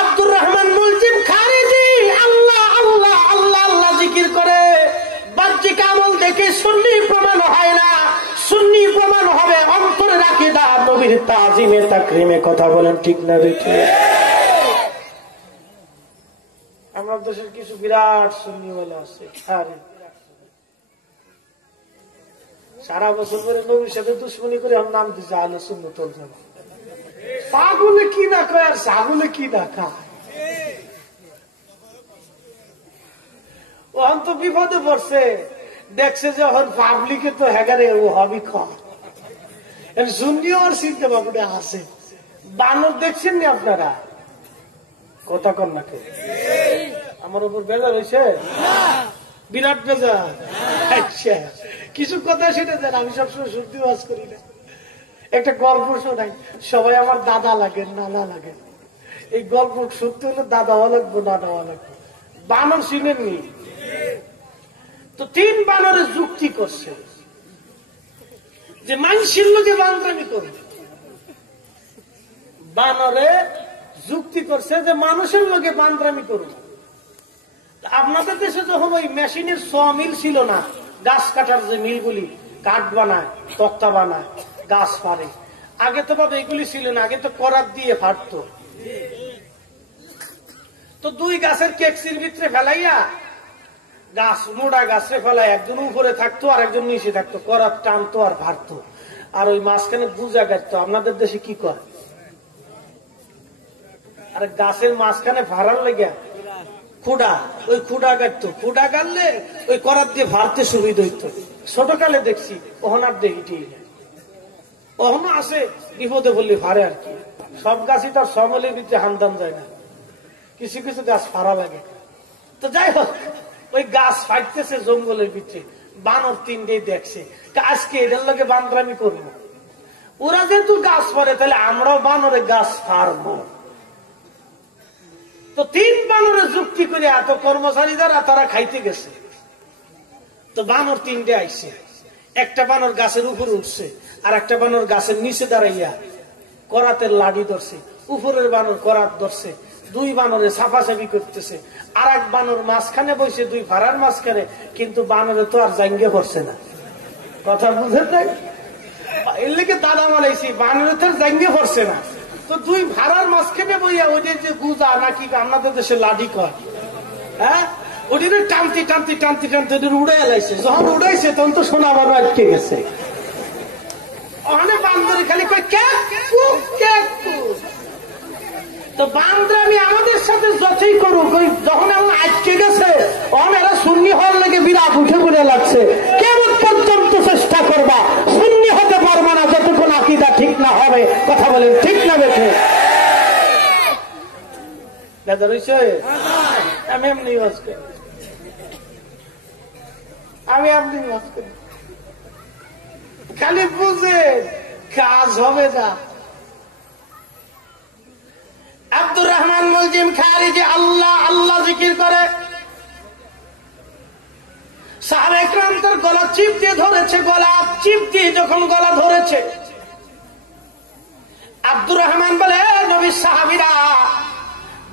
আব্দুর রহমান মুলজিম খারিজি আল্লাহ আল্লাহ আল্লাহ আল্লাহ জিকির করে। বাহ্যিক আমল দেখে সুন্নি প্রমাণ হয় না, সুন্নি প্রমাণ হবে অন্তরে আকীদা নবীর তাজিমে তাকরিমে, কথা বলেন ঠিক না বেঠিক? আমার দেশের কিছু বিরাট সুন্নি ওয়ালা আছে, সারা বছর ধরে নবীর সাথে দুশ্মনী করে আমার নাম দিচ্ছে আহলে সুন্নাত ওয়াল জামাত। পাগলে কি না কয় আর ছাগলে কি না খায়। ওখান তো বিপদে পড়ছে, দেখছে যে ওখান পাবলিকে তো হ্যাগারে ও হবি খায়, সুন্নিও আর চিনতে ভাবনা আছে। বানর দেখছেন নি আপনারা? কথা কন না কে? আমার উপর বেজার হয়েছে? বিরাট বেজার। আচ্ছা, কিছু কথা সেটা দেন, আমি সবসময় সত্যি ওয়াজ করি না। একটা গল্প শোনাই, সবাই আমার দাদা লাগেন, নানা লাগেন। এই গল্প সত্যি হলে দাদা হওয়া লাগবো, নানা হওয়া লাগবো। বানর চিনেননি তো? 3 বানরের যুক্তি করছে যে মানুষের লোকে বান্দ্রামি করবে। বানরে যুক্তি করছে যে মানুষের লোকে বান্দ্রামি করবে। আপনাদের দেশে যখন ওই মেশিনের মিল ছিল না, গাছ কাটার যে মিলগুলি, কাঠ বানায়, তক্তা বানায়, গাছ ফাড়ে, আগে তো বাবা এগুলি ছিল না, আগে তো করাত দিয়ে ফাটতো। তো 2 গাছের কেকসির ভিতরে ফেলাইয়া, গাছ মোটা গাছে ফেলাই, একজন উপরে থাকতো আর একজন নিচে থাকতো, করাত টানতো আর ফাড়তো, আর ওই মাঝখানে বুঝা গাড়তো। আপনাদের দেশে কি করে? আর গাছের মাঝখানে ফাড়ার লেগে খুঁড়া, ওই খুঁড়া গাড়তো, খুঁড়া গাড়লে ওই করাত দিয়ে ফাড়তে সুবিধা হইতো। ছোটকালে দেখছি, ওহন আর দেখি ওহনো আসে, বিপদে বললে ফাড়ে আর কি। সব গাছই তার সমলের ভিতরে হামদাম যায় না, কিছু কিছু গাছ ফাড়া লাগে। তো যাই হোক, ওই গাছ ফাটতেছে জঙ্গলের ভিতরে, বানর 3টে দেখছে, আজকে এদের লোকে বান্দ্রামি করবো। ওরা যেহেতু গাছ ফাড়ে, তাহলে আমরাও বানরে গাছ ফাড়বো। তো 3 বানরের যুক্তি করে এত কর্মচারী দ্বারা তারা খাইতে গেছে। তো বানর 3টে আইছে, একটা বানর গাছের উপরে উঠছে, আর একটা বানর গাছের নিচে দাঁড়াইয়া করাতের লাঠি ধরছে, উপরের বানর করাত ধরছে, 2 বানরে ছাপাছাপি করতেছে, আর এক বানর মাঝখানে বসে, 2 ফাড়ার মাঝখানে, কিন্তু বানরে তো আর জাঙ্গে পড়ছে না। কথা বুঝেন নাই? এর লেগে দাদা মানাইছি, বানরে তো আর জাঙ্গে পড়ছে না। তো 2 ভাড়ার মাঝখানে বইয়া ওদের যে গুজা নাকি আপনাদের দেশে লাঠি কয়, হ্যাঁ, ওদের টানতে টানতে টানতে টানতে ওদের উড়াই লাইছে। যখন উড়াইছে তখন তো সোনা আবার আটকে গেছে। ওখানে বান্দরে খালি কয় তো বান্দরামি আমাদের সাথে যতই করুক, যখন আমরা আটকে গেছে, ওখানে এরা সুন্নি হওয়ার লেগে বিরাট উঠে পড়ে লাগছে। কেমন পর্যন্ত চেষ্টা করবা, সুন্নি হতে পারবো না যতক্ষণ আকীদা ঠিক না হবে। কথা বলেন ঠিক না বেঠে? দাদা রয়েছে, আমি এমনি ওয়াজ করি, আমি এমনি ওয়াজ করি, খালি বুঝে কাজ হবে না। আব্দুর রহমান মুলজিম খারিজি আল্লাহ আল্লাহ জিকির করে, সাহাবা একরাম তার গলা চিপ দিয়ে ধরেছে, গলা চিপ দিয়ে যখন গলা ধরেছে, আব্দুর রহমান বলে, নবীর সাহাবীরা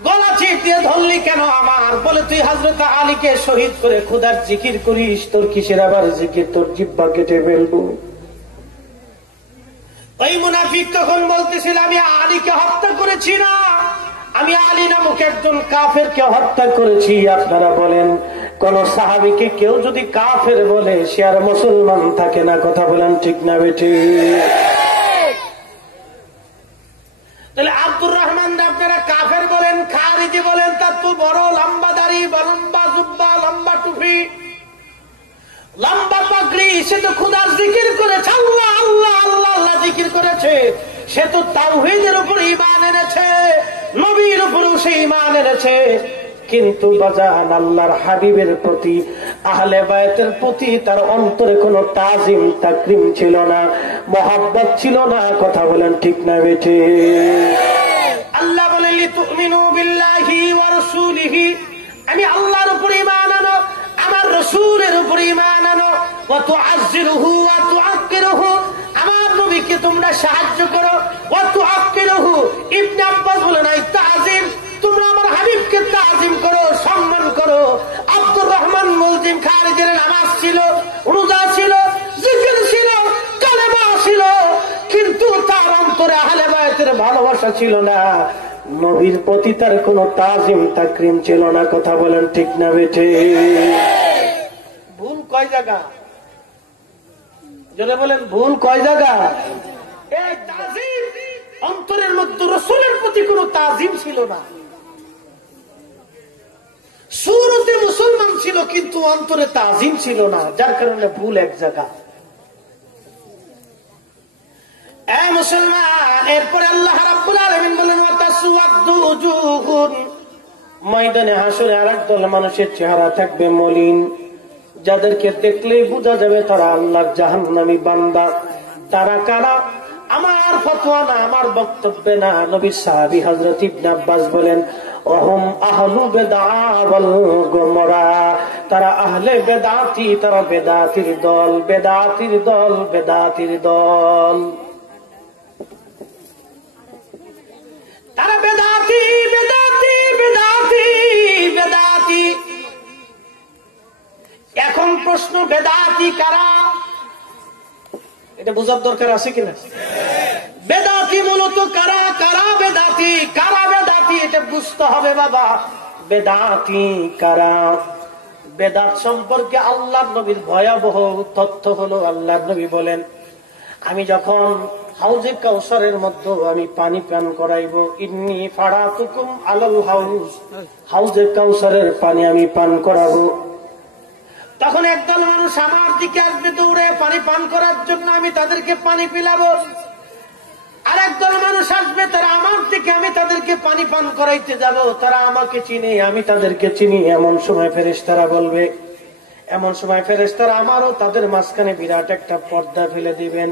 গলা চিপ দিয়ে ধরলি কেন আমার? বলে, তুই হযরত আলীকে শহীদ করে খোদার জিকির করিস, তোর কিসের আবার জিকির, তোর জিহ্বা কেটে ফেলবো। ওই মুনাফিক তখন বলতেছিল, আমি আলীকে হত্যা করেছি না, আমি আলী নামক একজন কাফেরকে হত্যা করেছি। আপনারা বলেন, কোন সাহাবীকে কেউ যদি কাফের বলে, সে আর মুসলমান থাকে না। কথা বলেন ঠিক না বেঠি? তাহলে আব্দুর রহমান আপনারা কাফের বলেন, খারিজি বলেন, তার তো বড় লম্বা দাড়ি, লম্বা জুব্বা, লম্বা টুপি, লম্বা পাগড়ি, সে তো খোদার জিকির করেছে, আল্লাহ আল্লাহ আল্লাহ আল্লাহ জিকির করেছে, সে তো তাওহীদের উপর ঈমান এনেছে, নবীর উপরও সে ঈমান এনেছে। কিন্তু বাজান, আল্লাহর হাবিবের প্রতি, আহলে বায়তের প্রতি তার অন্তরে কোনো তাজিম তাকরিম ছিল না, মহব্বত ছিল না। কথা বলেন ঠিক না বেঠে? আল্লাহ বলেন, লিতুমিনু বিল্লাহি ওয়া রাসূলিহি, আমি আল্লাহর উপর ঈমান আনো, আমার রাসূলের উপর ঈমান আনো, ওয়া তুআজ্জিরুহু ওয়া তুআক্কিরুহু, আমার নবীকে তোমরা সাহায্য করো, ওয়া তুআক্কিরুহু। ইবনে আব্বাস বলেন, এই তাজিম, তোমরা আমার হাবিবকে তাজিম করো, সম্মান করো। আব্দুর রহমান মুলজিম খারিজের নামাজ ছিল, রোজা ছিল, জিকির ছিল, কালেমা ছিল, কিন্তু তার অন্তরে আহলে বায়তের ভালোবাসা ছিল না, নবীর প্রতি তার কোনো তাজিম তাকরিম ছিল না। কথা বলেন ঠিক না বেঠে? ভুল কয় জায়গা? যদি বলেন ভুল কয় জায়গা? এই তাজিম, অন্তরের মধ্যে রাসূলের প্রতি কোনো তাজিম ছিল না। সুরতে মুসলমান ছিল কিন্তু অন্তরে তাজিম ছিল না, যার কারণে ভুল এক জায়গা। মুসলমান, এরপরে আল্লাহ রাব্বুল আলামিন বলেন ওয়াতাসওয়াদু উজুহুন, ময়দানে হাসরে আরেক দল মানুষের চেহারা থাকবে মলিন, যাদেরকে দেখলেই বোঝা যাবে তারা আল্লাহর জাহান্নামী বান্দা। তারা কারা? আমার ফতোয়া না, আমার বক্তব্যে না, নবীর সাহাবী হযরত ইবনে আব্বাস বলেন ওহুম আহলু বিদআ ওয়াল গুমরা, তারা আহলে বেদাতি, তারা বেদাতির দল, বেদাতির দল, বেদাতির দল, তারা বেদাতি, বেদাতি, বেদাতি, বেদাতি। এখন প্রশ্ন, বেদাতি কারা? এটা বোঝার দরকার আছে কিনা? বেদাতি মূলত কারা? কারা বেদাতি? কারা বেদাতি এটা বুঝতে হবে বাবা। বেদাতি কারা? বেদাত সম্পর্কে আল্লাহর নবীর ভয়াবহ তথ্য হলো, আল্লাহর নবী বলেন আমি যখন হাউজে কাউসারের মধ্যে আমি পানি পান করাইব, ইন্নী ফারাতুকুম আলাল হাউজ, হাউজে কাউসারের পানি আমি পান করাবো, তখন একদল মানুষ আমার দিকে আসবে দৌড়ে পানি পান করার জন্য, আমি তাদেরকে পানি পিলাবো। আর একদল মানুষ আসবে, তারা আমার দিকে, আমি তাদেরকে পানি পান করাইতে যাব, তারা আমাকে চিনে, আমি তাদেরকে চিনি। এমন সময় ফেরেশতারা বলবে, এমন সময় ফেরেশতারা আমারও তাদের মাঝখানে বিরাট একটা পর্দা ফেলে দিবেন।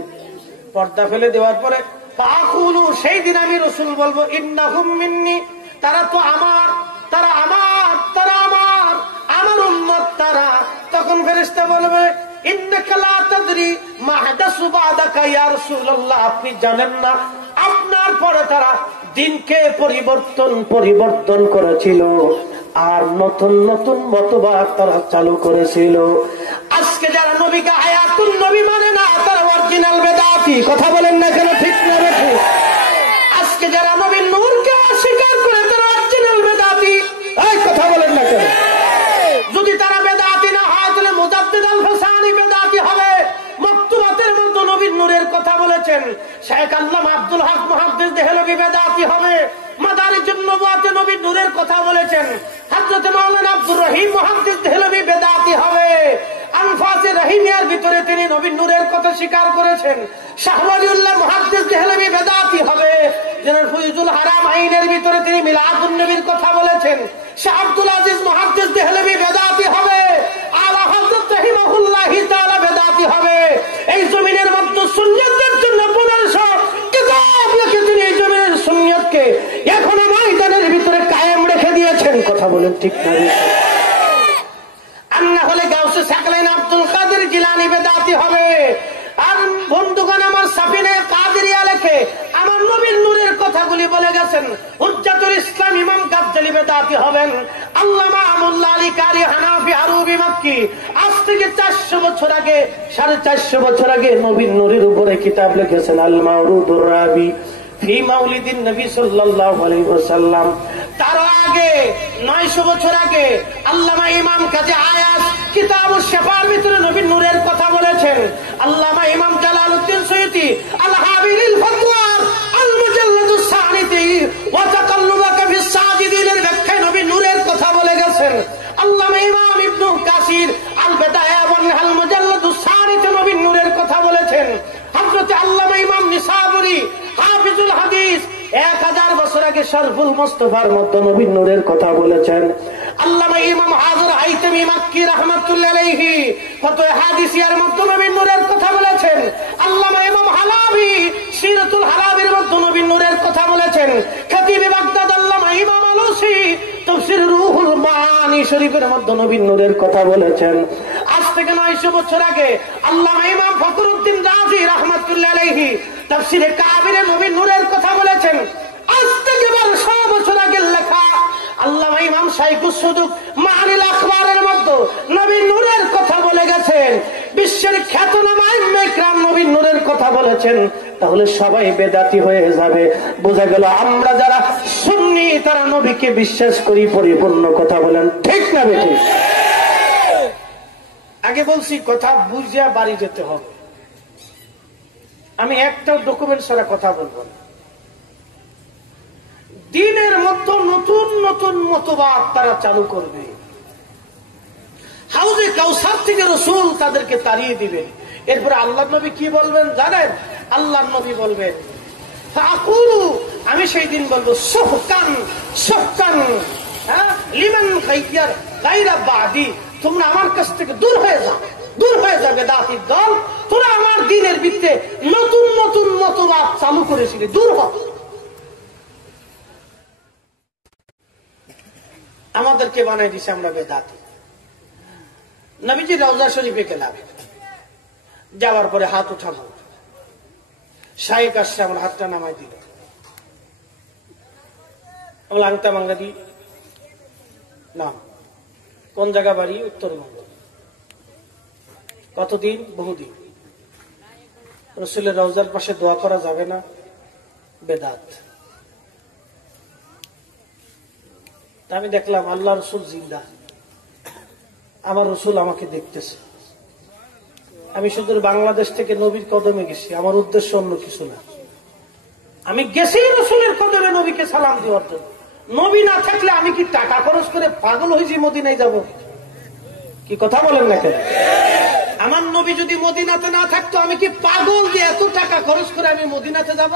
পর্দা ফেলে দেওয়ার পরে ফাকুলু, সেই দিন আমি রাসূল বলবো ইন্নাহুম মিন্নি, তারা তো আমার, তারা আমার, তারা আমার, আমার উম্মত তারা। তখন ফেরেশতা বলবে ইন্নাকা লা তাদরি মা হাদাসু বাদাকা ইয়া রাসূলুল্লাহ, আপনি জানেন না আপনার পরে তারা দিনকে পরিবর্তন করেছিল আর নতুন নতুন মতবাদ তারা চালু করেছিল। আজকে যারা নবীকে হায়াতুন নবী মানে না, তারা অরিজিনাল বেদাতি। কথা বলেন না কেন? ঠিক না বেঠিক? আজকে যারা নবীর নূরকে অস্বীকার করে, তারা অরিজিনাল বেদাতি। এই কথা বলেন না কেন? যদি তারা বেদাতি না হয় তাহলে মুজাদ্দিদ আল হুসাইনি বেদাতি হবে। মকতুবাতের মধ্যে নবীর নূরের কথা বলেছেন। শেখ আল্লামা আব্দুল হক মুহাদ্দিস দেহলভী বেদাতি হবে। মাদারিজুন নবুওয়াতে নবীর নূরের কথা বলেছেন। হযরত মাওলানা আব্দুর রহিম মুহাদ্দিস দেহলভী বেদাতি হবে। আনফাসে রহিমিয়ার ভিতরে তিনি নবীর নূরের কথা স্বীকার করেছেন। শাহ ওয়ালিউল্লাহ মুহাদ্দিস দেহলভী বেদাতি হবে। জনাব ফয়জুল হারাম আইনের ভিতরে তিনি মিলাদুন নবীর কথা বলেছেন। শাহ আব্দুল আজিজ মুহাদ্দিস দেহলভী বেদাতি হবে। আলা হযরত রাহিমাহুল্লাহি তাআলা বেদাতি হবে। এই জমিনের মধ্যে সুন্নাতের জন্য 1500 কিতাব লিখে তিনি এই জমিনের সুন্নাতকে এখনো ময়দানের ভিতরে কায়েম রেখে দিয়েছেন। কথা বলেন ঠিক না? আন্না হলে গাউসে সাকলাইন আব্দুল কাদের জিলানী বেদাতি হবে। আর বন্ধুগণ, আমার সাফিনে কাদেরিয়া লেখে আমার নবীর নূরের কথাগুলি বলে গেছেন। হুজ্জাতুল ইসলাম ইমাম গাজ্জালি বেদাতি হবেন। আল্লামা আমুল্লাহ আলী কারি হানাফি আরবি মাক্কি আজ থেকে 400 বছর আগে, 450 বছর আগে নবীর নূরের উপরে কিতাব লিখেছেন আল মাওরুদুর রাবি ফি মাউলিদিন নবী সাল্লাল্লাহু আলাইহি ওয়াসাল্লাম। তার আগে 900 বছর আগে আল্লামা ইমাম কাজী আয়াস কিতাবুশ শিফার ভিতরে নবীর নূরের কথা বলেছেন। আল্লামা ইমাম জালালউদ্দিন সুয়ুতি আল হাবিরিল ফতওয়ার আল মুজাল্লাদুস সানিতি ওয়া তাকাল্লুবাকা ফিস সাজিদিনের ব্যাখ্যায় নবীর নূরের কথা বলে গেছেন। আল্লামা ইমাম ইবনু কাসির আল বিদায়া ওয়ান আল মুজাল্লাদুস সানিতে নবীর নূরের কথা বলেছেন। হযরত আল্লামা ইমাম নিসাবুরি হাফিজুল হাদিস 1000 বছর আগে শরফুল মুস্তাফার মধ্যে নবীর নূরের কথা বলেছেন। আল্লামা ইমাম হাজর হাইতামি মাক্কি রাহমাতুল্লাহ আলাইহি ফতোয়া হাদিসিয়ার মধ্যে নবীর নূরের কথা বলেছেন। আল্লামা ইমাম হালাবি সিরাতুল হালাবির মধ্যে নবীর নূরের কথা বলেছেন। খতিবে বাগদাদ আল্লামা ইমাম আলুসি তাফসীর রুহুল মাআনি শরীফের মধ্যে নবীর নূরের কথা বলেছেন। আজ থেকে 900 বছর আগে আল্লামা ইমাম ফখরুদ্দিন রাজি রাহমাতুল্লাহ আলাইহি তাফসীরে কাবিরে নবীর নূরের কথা বলেছেন। আজ থেকে 1200 বছর আগে লেখা আল্লামা ইমাম শাইখুস সুদুক মাআনিল আখবারের মধ্যে নবীর নূরের কথা বলে গেছেন। বিশ্বের খ্যাতনামা ইমাম ইকরাম নবীর নূরের কথা বলে বলেছেন, তাহলে সবাই বেদাতি হয়ে যাবে। বোঝা গেল আমরা যারা সুন্নি তারা নবীকে বিশ্বাস করি পরিপূর্ণ। কথা বলেন ঠিক না বেঠিক? আগে বলছি কথা বুঝিয়া বাড়ি যেতে হবে। আমি একটাও ডকুমেন্ট ছাড়া কথা বলবো না। দিনের মতো নতুন নতুন মতবাদ তারা চালু করবে। হাউজে কাউসার থেকে রাসূল তাদেরকে তাড়িয়ে দিবে। এরপরে আল্লাহর নবী কি বলবেন জানেন? আল্লাহর নবী বলবেন, ফাকুলু, আমি সেই দিন বলবো, সুহকান সুহকান লিমান গায়রা বাদি, তোমরা আমার কাছ থেকে দূর হয়ে যাও, দূর হয়ে যাবে বেদাতির দল। তোরা আমার দ্বীনের ভিত্তিতে নতুন নতুন মতবাদ চালু করেছিলে, দূর হ। আমাদেরকে বানাই দিছে আমরা বেদাতি। নবীজি রওজা শরীফে গেলাম, যাওয়ার পরে হাত উঠাবো, শায়েক আসছে, আমার হাতটা নামাই দিল, আংটা মাঙ্গা দি নাম, কোন জায়গা বাড়ি? উত্তরবঙ্গ। কতদিন? বহুদিন। রাসূলের রওজার পাশে দোয়া করা যাবে না, বেদাত। আমি দেখলাম আল্লাহ রসুল জিন্দা, আমার রসুল আমাকে দেখতেছে। আমি শুধু বাংলাদেশ থেকে নবীর কদমে গেছি, আমার উদ্দেশ্য অন্য কিছু না। আমি গেছি রসুলের কদমে নবীকে সালাম দেওয়ার জন্য। নবী না থাকলে আমি কি টাকা খরচ করে পাগল হয়েছি মদিনায় যাব? কি কথা বলেন না কেন? আমার নবী যদি মদিনাতে না থাকতো আমি কি পাগল যে এত টাকা খরচ করে আমি মদিনাতে যাব?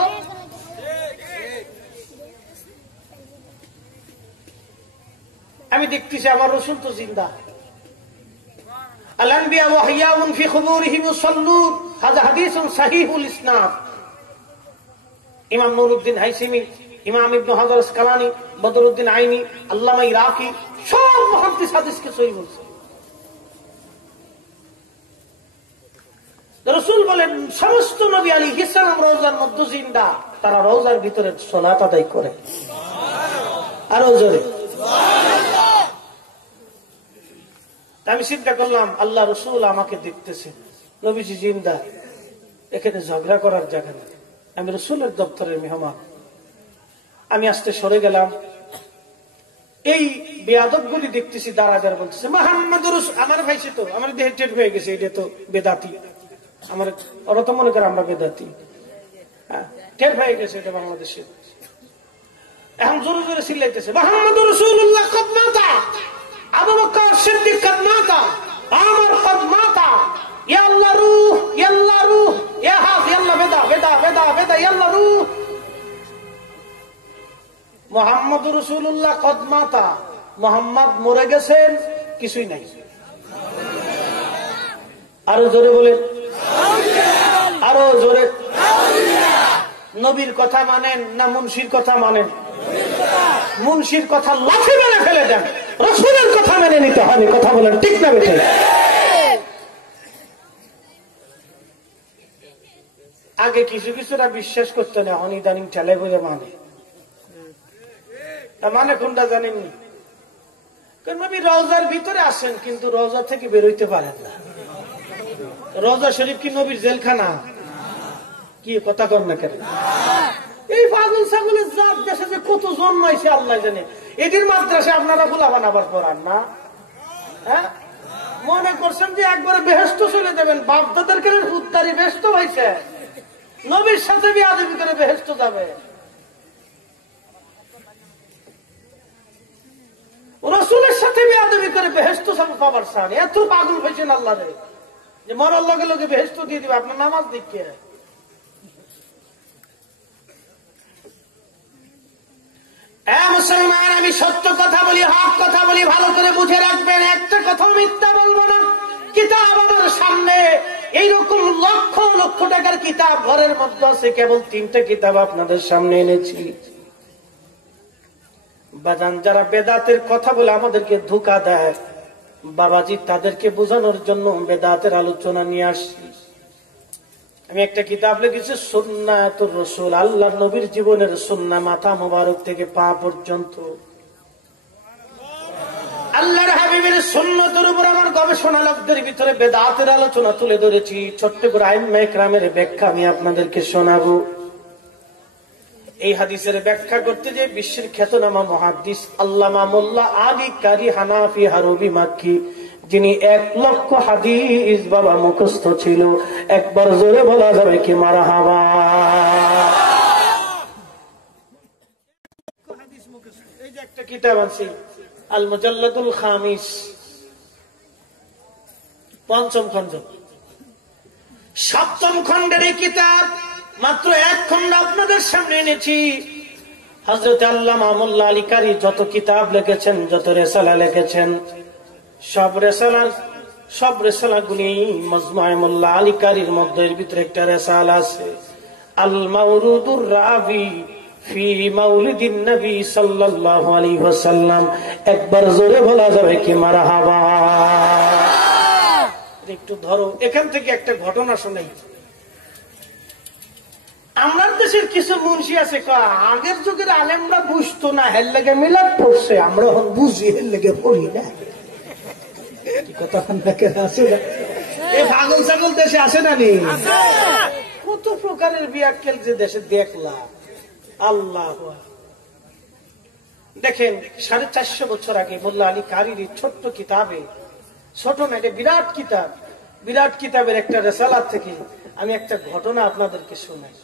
আমি দেখতেছি আমার রসুল তো জিন্দা। আল-আনবিয়া ওয়া হিয়াউন ফি কুবুরিহিম ইউসাল্লুন, হাযা হাদিসুন সাহিহুল ইসনাদ। ইমাম নুরউদ্দিন হাইসিমি, ইমাম ইবনে হাজার আসকালানি, বদরউদ্দিন আইনি, আল্লামা ইরাকি, সব মুহাদ্দিস হাদিসকে সহিহ বলছে। রাসূল বলেন সমস্ত নবী আলাইহিস সালাম রওজার মধ্যে জিন্দা, তারা রওজার ভিতরে সালাত আদায় করে। আরো জোরে সুবহানাল্লাহ। আমি চিন্তা করলাম আল্লাহ রসুল আমাকে দেখতেছেন, নবীজি জিন্দা, এখানে ঝগড়া করার জায়গা নেই। আমি রসুলের দপ্তরের মেহমান। আমি আস্তে সরে গেলাম। এই বেয়াদব গুলি দেখতেছি দাঁড়াদার বলতেছে মুহাম্মদ রাসূল। আমার ভাইছে তো, আমার দেহে টেট হয়ে গেছে, এটা তো বেদাতি। আমার ওরা তো মনে করে আমরা বেদাতি, টের হয়ে গেছে এটা বাংলাদেশে। এখন জোরে জোরে চিল্লাইতেছে মুহাম্মদ রাসূলুল্লাহ কদ মাতা, আবু বকর সিদ্দিক কদ মাতা, ওমর কদ মাতা, ইয়া আল্লাহ রূহ, ইয়া আল্লাহ রূহ, ইয়া হাজ, ইয়া আল্লাহ বেদা বেদা বেদা বেদা, ইয়া আল্লাহ রূহ। মুহাম্মদ রাসূলুল্লাহ কদ মাতা, মুহাম্মদ মরে গেছেন, কিছুই নাই। আরো জোরে বলেন, আরো জোরে। নবীর কথা মানেন না মুন্সির কথা মানেন? মুন্সির কথা লাঠি মেরে ফেলে দেন, রাসূলের কথা মেনে নিতে হবে। কথা বলেন ঠিক না বেঠিক? আগে কিছু কিছুটা বিশ্বাস করতে না, ইদানিং ঠেলে বলে মানে। মানে কোনটা জানেননি? নবী রওজার ভিতরে আসেন কিন্তু রওজা থেকে বেরোইতে পারেন না। রওজা শরীফ কি নবীর জেলখানা? কি কথা কর না কেন? এই পাগল ছাগলের জাত দেশে যে কত জন্মাইছে আল্লাহ জানে। এদের মাদ্রাসা আপনারা গোলাবান আবার পড়ান না? হ্যাঁ, মনে করছেন যে একবারে বেহেশত চলে যাবেন? বাপদাদের কেন উদ্ধারি বেহেশত হয়েছে, নবীর সাথে বিয়াদবি করে বেহেশত যাবে। রাসূলের সাথে বিয়াদবি করে বেহেশত সব পাবার চান? এত পাগল হয়েছেন আল্লাহ রে যে মরার লগে লগে বেহেশত দিয়ে দিবে আপনার নামাজ দেখিয়ে। মুসলমান, আমি সত্য কথা বলি, হক কথা বলি, ভালো করে বুঝে রাখবেন। একটা কথা মিথ্যা বলবো না। কিতাব আমার সামনে, এইরকম লক্ষ লক্ষ টাকার কিতাব ঘরের মধ্যে আছে, কেবল 3টা কিতাব আপনাদের সামনে এনেছি। বাজান, যারা বেদাতের কথা বলে আমাদেরকে ধোঁকা দেয়, বাবাজি তাদেরকে বোঝানোর জন্য বেদাতের আলোচনা নিয়ে আসছি। আমি একটা কিতাব লিখেছি সুন্নাতুর রাসূল, আল্লাহর নবীর জীবনের সুন্নাহ, মাথা মোবারক থেকে পা পর্যন্ত। আল্লাহর হাবিবের সুন্নতের উপর আমার গবেষণা লাভদের ভিতরে বেদাতের আলোচনা তুলে ধরেছি। ছোট্ট করে আইম্মা ইকরামের ব্যাখ্যা আমি আপনাদেরকে শোনাবো। এই হাদিসের ব্যাখ্যা করতে যে বিশ্বের খ্যাতনামা মুহাদ্দিস আল্লামা মোল্লা আলী কারি হানাফি হারবি মাক্কি, যিনি 1 লক্ষ হাদিস বাবা মুখস্থ ছিল, একবার জোরে বলা যাবে কি মারহাবা। এই যে একটা কিতাব আছে আল মুজাল্লাদুল খামিস, 5ম খণ্ড, 7ম খণ্ডের এই কিতাব মাত্র 1 খণ্ড আপনাদের সামনে এনেছি। হযরত আল্লামা মোল্লা আলী কারি যত কিতাব লিখেছেন, যত রিসালা লিখেছেন, সব রিসালাগুলি মাজমুয়ে মোল্লা আলী কারির মধ্যে এর ভিতরে একটা রিসালা আছে আল মাওরুদুর রাবি ফি মাউলিদিন নবী সাল্লাল্লাহু আলাইহি ওয়াসাল্লাম। একবার জোরে বলা যাবে কি মারহাবা। একটু ধরো, এখান থেকে একটা ঘটনা শোনাই। আমার দেশের কিছু মুন্সি আছে, আগের যুগের আলেমরা বুঝতো না, হের লেগে মিলাদ পড়ছে, আমরা এখন বুঝি, হের লেগে পড়ি না। কথা আছে না? এই পাগল ছাগল দেশে আসে না নি? কত প্রকারের বিয়াক্কেল যে দেশে দেখলাম। আল্লাহ দেখেন, 450 বছর আগে মোল্লা আলী কারির ছোট্ট কিতাবে, ছোট না, এটা বিরাট কিতাব, বিরাট কিতাবের একটা রিসালা থেকে আমি একটা ঘটনা আপনাদেরকে শোনাই।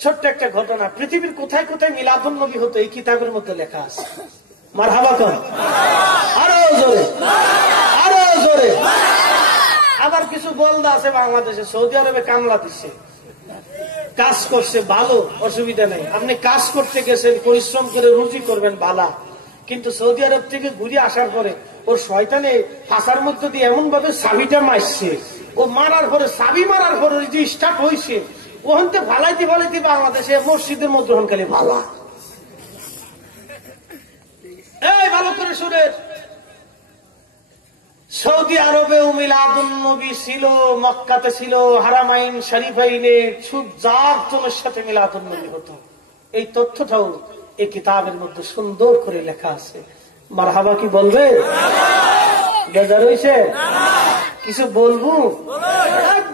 ছোট্ট একটা ঘটনা। পৃথিবীর কোথায় কোথায় মিলাদুন নবী হতো এই কিতাবের মধ্যে লেখা আছে। মারহাবা কর, আরো জোরে, আরো জোরে। আবার কিছু বলদা আছে বাংলাদেশে, সৌদি আরবে কামলা দিচ্ছে, কাজ করছে, ভালো, অসুবিধা নাই। আপনি কাজ করতে গেছেন, পরিশ্রম করে রুজি করবেন, ভালা। কিন্তু সৌদি আরব থেকে ঘুরে আসার পরে ওর শয়তানে ফাঁসার মধ্যে দিয়ে এমন ভাবে চাবিটা মারছে, ও মারার পরে, চাবি মারার পরে যে স্টার্ট হয়েছে, ওখানতে ভালাইতে ভালাইতে বাংলাদেশে মসজিদের মধ্যে খালি ভালা। এই ভালো করে শুনে, সৌদি আরবেও মিলাদুন নবী ছিল, মক্কাতে ছিল, হারামাইন শরীফাইনে সুজ্জাতের সাথে মিলাদুন নবী হতো। এই তথ্যটাও এই কিতাবের মধ্যে সুন্দর করে লেখা আছে। মারহাবা কি বলবে? বেজার হইছে? কিছু বলবো?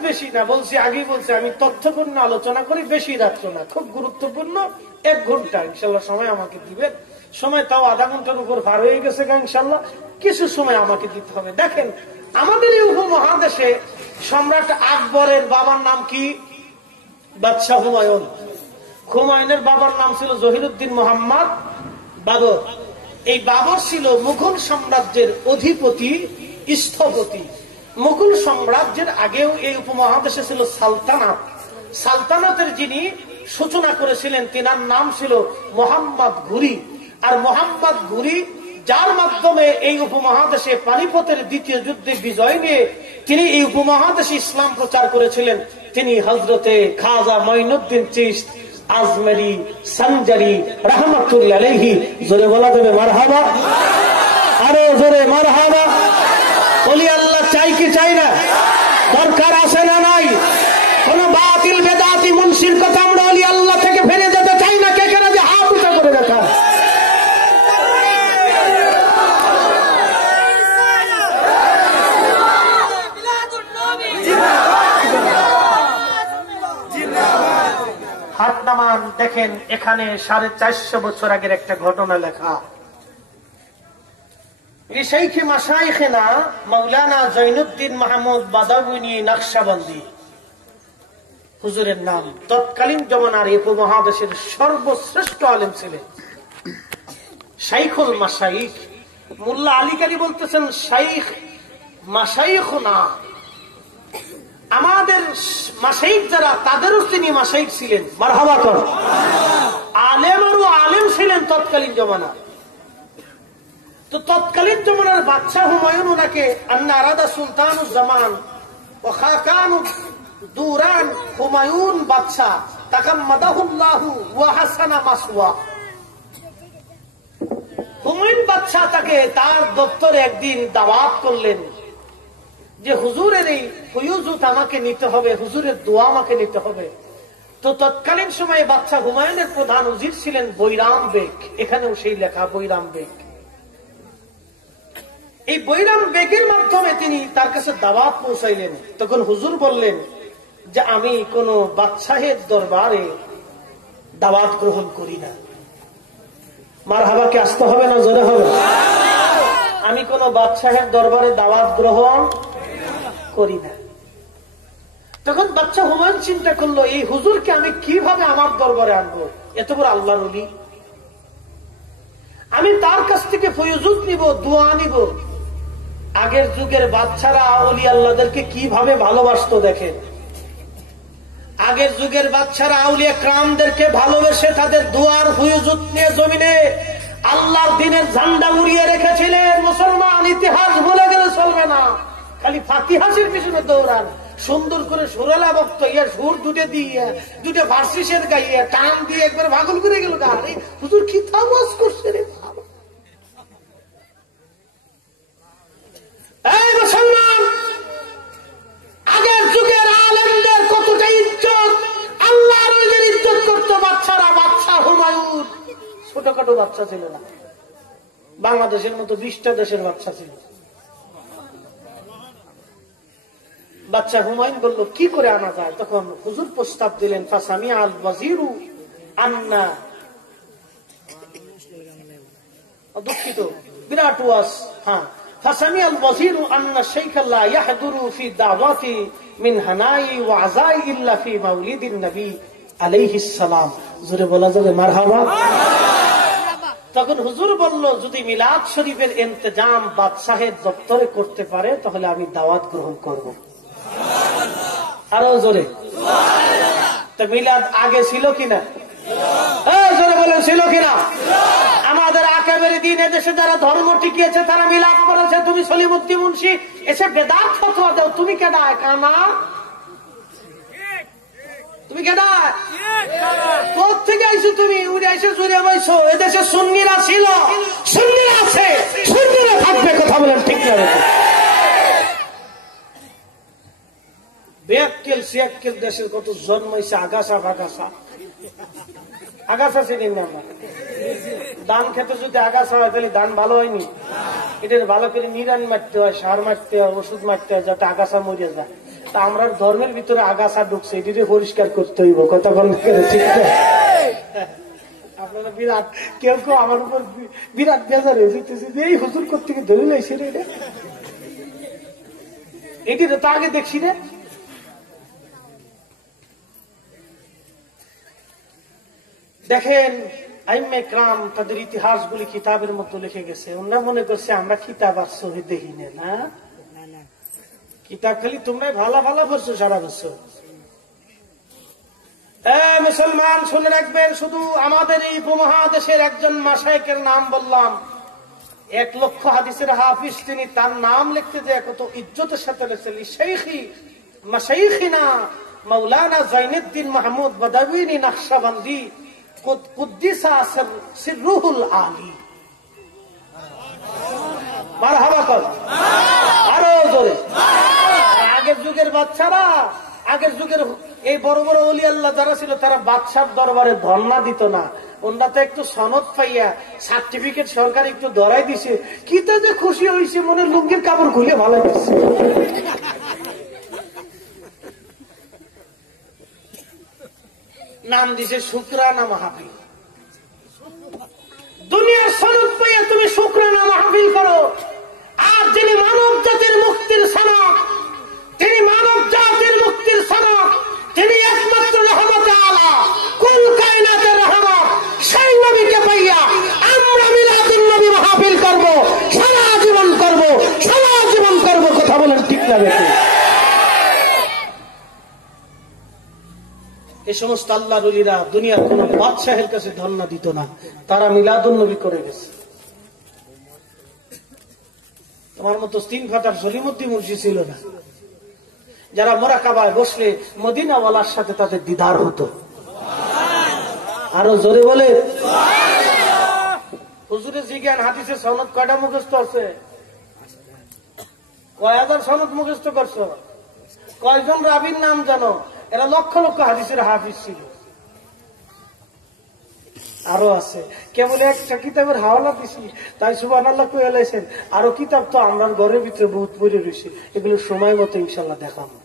বেশি না, বলছি, আগেই বলছি, আমি তথ্যপূর্ণ আলোচনা করি, বেশি রাত্র না, খুব গুরুত্বপূর্ণ। 1 ঘন্টা ইনশাল্লাহ সময় আমাকে দিবেন। সময় তাও আধা ঘন্টার উপর পার হয়ে গেছে, ইনশাল্লাহ কিছু সময় আমাকে দিতে হবে। দেখেন, আমাদের এই উপমহাদেশে সম্রাট আকবরের বাবার নাম কি? বাদশাহ হুমায়ুন। হুমায়ুনের বাবার নাম ছিল জহিরুদ্দিন মোহাম্মদ বাবর। এই বাবর ছিল মুঘল সাম্রাজ্যের অধিপতি, স্থপতি। মুঘল সাম্রাজ্যের আগেও এই উপমহাদেশে ছিল সালতানাত। সালতানাতের যিনি সূচনা করেছিলেন, তিনার নাম ছিল মোহাম্মদ ঘুরি। আর মোহাম্মদ ঘুরি, যার মাধ্যমে এই উপমহাদেশে পানিপথের 2য় যুদ্ধে বিজয় নিয়ে তিনি এই উপমহাদেশে ইসলাম প্রচার করেছিলেন, তিনি হযরতে খাজা মঈনুদ্দিন চিশতি আজমেরি সঞ্জারি রহমাতুল্লাহ আলাইহি। জোরে বলা যাবে মারহাবা, আরো জোরে মারহাবা। ওলি আল্লাহ চাই কি চাই না? দরকার আছে না নাই? কোন বাতিল বেদাতি মুনশির কথা আমরা ওলি আল্লাহ থেকে ফিরে যেতে চাই না? কে কেন যে হাত উঁচা করে দেখা। হাত নামান। দেখেন, এখানে 450 বছর আগের একটা ঘটনা লেখা। শাইখে মাশাইখেনা মাওলানা জৈনুদ্দিন মাহমুদ বাদাউনি নকশবন্দি হুজুরের নাম। তৎকালীন জমানার এই উপমহাদেশের সর্বশ্রেষ্ঠ আলেম ছিলেন, শাইখুল মাশাইখ। মোল্লা আলী কারি বলতেছেন, শাইখ মাশাইখনা, আমাদের মাশাইখ যারা, তাদেরও তিনি মাশাইখ ছিলেন। মারহাবা কর। আলেম আরো আলেম ছিলেন তৎকালীন জমানা। তো তৎকালীন জমানার বাদশাহ হুমায়ুন ওনাকে আন্না আরাদা সুলতানুজ জামান ও খাকানু দুরান হুমায়ুন বাদশাহ তাকাম্মাদাহুল্লাহু ওয়া হাসানা মাসওয়া। হুমায়ুন বাদশাহ তাকে তার দপ্তরে একদিন দাওয়াত করলেন যে হুজুরের এই ফয়ুজত আমাকে নিতে হবে, হুজুরের দোয়া আমাকে নিতে হবে। তো তৎকালীন সময়ে বাদশাহ হুমায়ুনের প্রধান উজির ছিলেন বৈরাম বেগ। এখানেও সেই লেখা বৈরাম বেগ। এই বৈরাম বেগের মাধ্যমে তিনি তার কাছে দাওয়াত পৌঁছাইলেন। তখন হুজুর বললেন যে আমি কোন বাদশাহের দরবারে দাওয়াত গ্রহণ করি না। মারহাবাকে আসতে হবে না জোরে হবে? আমি কোন বাদশাহের দরবারে দাওয়াত গ্রহণ করি না। তখন বাদশা হুমায়ুন চিন্তা করলো এই হুজুরকে আমি কিভাবে আমার দরবারে আনবো, এত বড় আল্লাহর ওলি, আমি তার কাছ থেকে ফয়জুত নিব, দোয়া নিব। আগের যুগের বাদশারা ওলি আল্লাহদেরকে কিভাবে ভালোবাসতো দেখেন। আগের যুগের বাদশারা আউলিয়া کرامদেরকে ভালোবেসে তাদের দোয়ার ফয়জুত নিয়ে জমিনে আল্লাহর দ্বীনের ঝান্ডা উড়িয়ে রেখেছিলেন। মুসলমান ইতিহাস ভুলে গেলে চলবে না, খালি ফাতিহাসের পিছনে দৌড়ান। সুন্দর করে সুরালা বক্ত ইয়া সুর দুটে দিয়ে দুটো ফার্সি শের গাইয়া টান দিয়ে একবার ভাগল করে গেল। আরে হুজুর কি তাওয়াজ করছে রে বাবা। এই মুসলমান, আগের যুগের আলেমদের কতটা ইজ্জত, আল্লাহর ওলিদের ইজ্জত করতো বাচ্চারা। বাদশা হুমায়ুন ছোটখাটো বাচ্চা ছিল না, বাংলাদেশের মতো 20টা দেশের বাচ্চা ছিল। বাচ্চা হুমায়ুন বলল কি করে আনা যায়? তখন হুজুর প্রস্তাব দিলেন ফাসামি আল ওয়াজিরু আন্না, দুঃখিত বিরাট ওয়াজ, হ্যাঁ, ফাসামি আল ওয়াজিরু আন্না শাইখা লা ইয়াহদুরু ফি দাওয়াতি মিন হানাই ওয়া আযাই ইল্লা ফি মাউলিদিন নবী আলাইহিস সালাম। জোরে বলা যাবে মারহাবা? তখন হুজুর বলল যদি মিলাদ শরীফের ইন্তজাম বাদশাহের দপ্তরে করতে পারে তাহলে আমি দাওয়াত গ্রহণ করব। আরো জোরে। তো মিলাদ আগে ছিল কিনা? জোরে বলেন ছিল কিনা? আমাদের আকাবের দিন এদেশে যারা ধর্ম টিকিয়েছে তারা মিলাদ করেছে। তুমি সলিমুদ্দিন মুন্সি এসে বেদাত ফতোয়া দাও, তুমি কেডা? কানা তুমি কেডা? কোথেকে আইছো তুমি? উড়ে আইসো জুড়ে বইছো। এদেশে সুন্নিরা ছিল, সুন্নিরা আছে, সুন্নিরা থাকবে। কথা বলেন ঠিক না? বেয়াক্কেল সিয়াক্কেল দেশের কত জন্মাইছে আগাছা ফাগাছা। আগাছা চিনি না আমরা। ধান খেতে যদি আগাছা হয় তাহলে ধান ভালো হয়নি। এটা ভালো করে নিরান মারতে হয়, সার মারতে হয়, ওষুধ মারতে হয় যাতে আগাছা মরিয়া যায়। তা আমরা ধর্মের ভিতরে আগাছা ঢুকছে, এটিকে পরিষ্কার করতে হইব। কথা বল ঠিক না? আপনারা বিরাট কেউ কেউ আমার উপর বিরাট বেজার হয়ে যেতেছে যে এই হুজুর কোত্থেকে ধরে লাইছে রে, এটি তো আগে দেখছি রে। দেখেন আইম্মে کرام তাদের ইতিহাসগুলি কিতাবের মতো লিখে গেছে। ওনারা মনে করছে আমরা কিতাব আর সহি দেখি না, কিতাব খালি তোমরা ভালো ভালো পড়ছো সারা বছর। মুসলমান শুনে রাখবেন, শুধু আমাদের এই উপমহাদেশের একজন মাশায়েখের নাম বললাম, 1 লক্ষ হাদিসের হাফিজ তিনি, তার নাম লিখতে যে কত ইজ্জতের সাথে লিখছেন। শাইখি মাশায়েখিনা মাওলানা যাইনুদ্দিন মাহমুদ বাদাউইনি নকশবন্দি কুদ্দিসা সিররুহুল আলী। মারহাবা কর আরো জোরে। আগের যুগের বাচ্চারা, আগের যুগের এই বড় বড় ওলি আল্লাহ যারা ছিল তারা বাদশার দরবারে ধর্ণা দিত না। ওনারা তো একটু সনদ পাইয়া সার্টিফিকেট সরকার একটু ধরাই দিছে, কিতা যে খুশি হয়েছে, মনে লুঙ্গির কাপড় খুলে ভালো দিচ্ছে। নাম দিছে শুকরানা মাহফিল। দুনিয়ার সনদ পাইয়া তুমি শুকরানা মাহফিল করো, আর যিনি মানব জাতির মুক্তির সনদ, তিনি মানব জাতির মুক্তির সনদ, তিনি একমাত্র রহমতে আলা, কুল কায়নাতের রহমত, সেই নবীকে পাইয়া আমরা মিলাদুন নবী মাহফিল করব, সারা জীবন করব, সারা জীবন করব। কথা বলেন ঠিক না? এই সমস্ত আল্লাহর ওলিরা দুনিয়ার কোন বাদশাহের কাছে ধর্ণা দিত না, তারা মিলাদুন নবী করে গেছে। তোমার মতো তিন ফাটার সলিমুদ্দিন মুন্সি ছিল না, যারা মোরাকাবায় বসলে মদিনাওয়ালার সাথে তাদের দিদার হতো। আরো জোরে বলে। হুজুরে জিজ্ঞান হাদিসের সনদ কয়টা মুখস্থ আছে? কয় হাজার সনদ মুখস্থ করছো? কয়জন রাবির নাম জানো? এরা লক্ষ লক্ষ হাদিসের হাফিজ ছিল। আরো আছে, কেবল একটা কিতাবের হাওলা দিছি তাই সুবহানাল্লাহ কইয়া লাইছেন। আরো কিতাব তো আমরা ঘরের ভিতরে বহুত পড়ে রয়েছে, এগুলো সময় মতো ইনশাল্লাহ দেখাবো।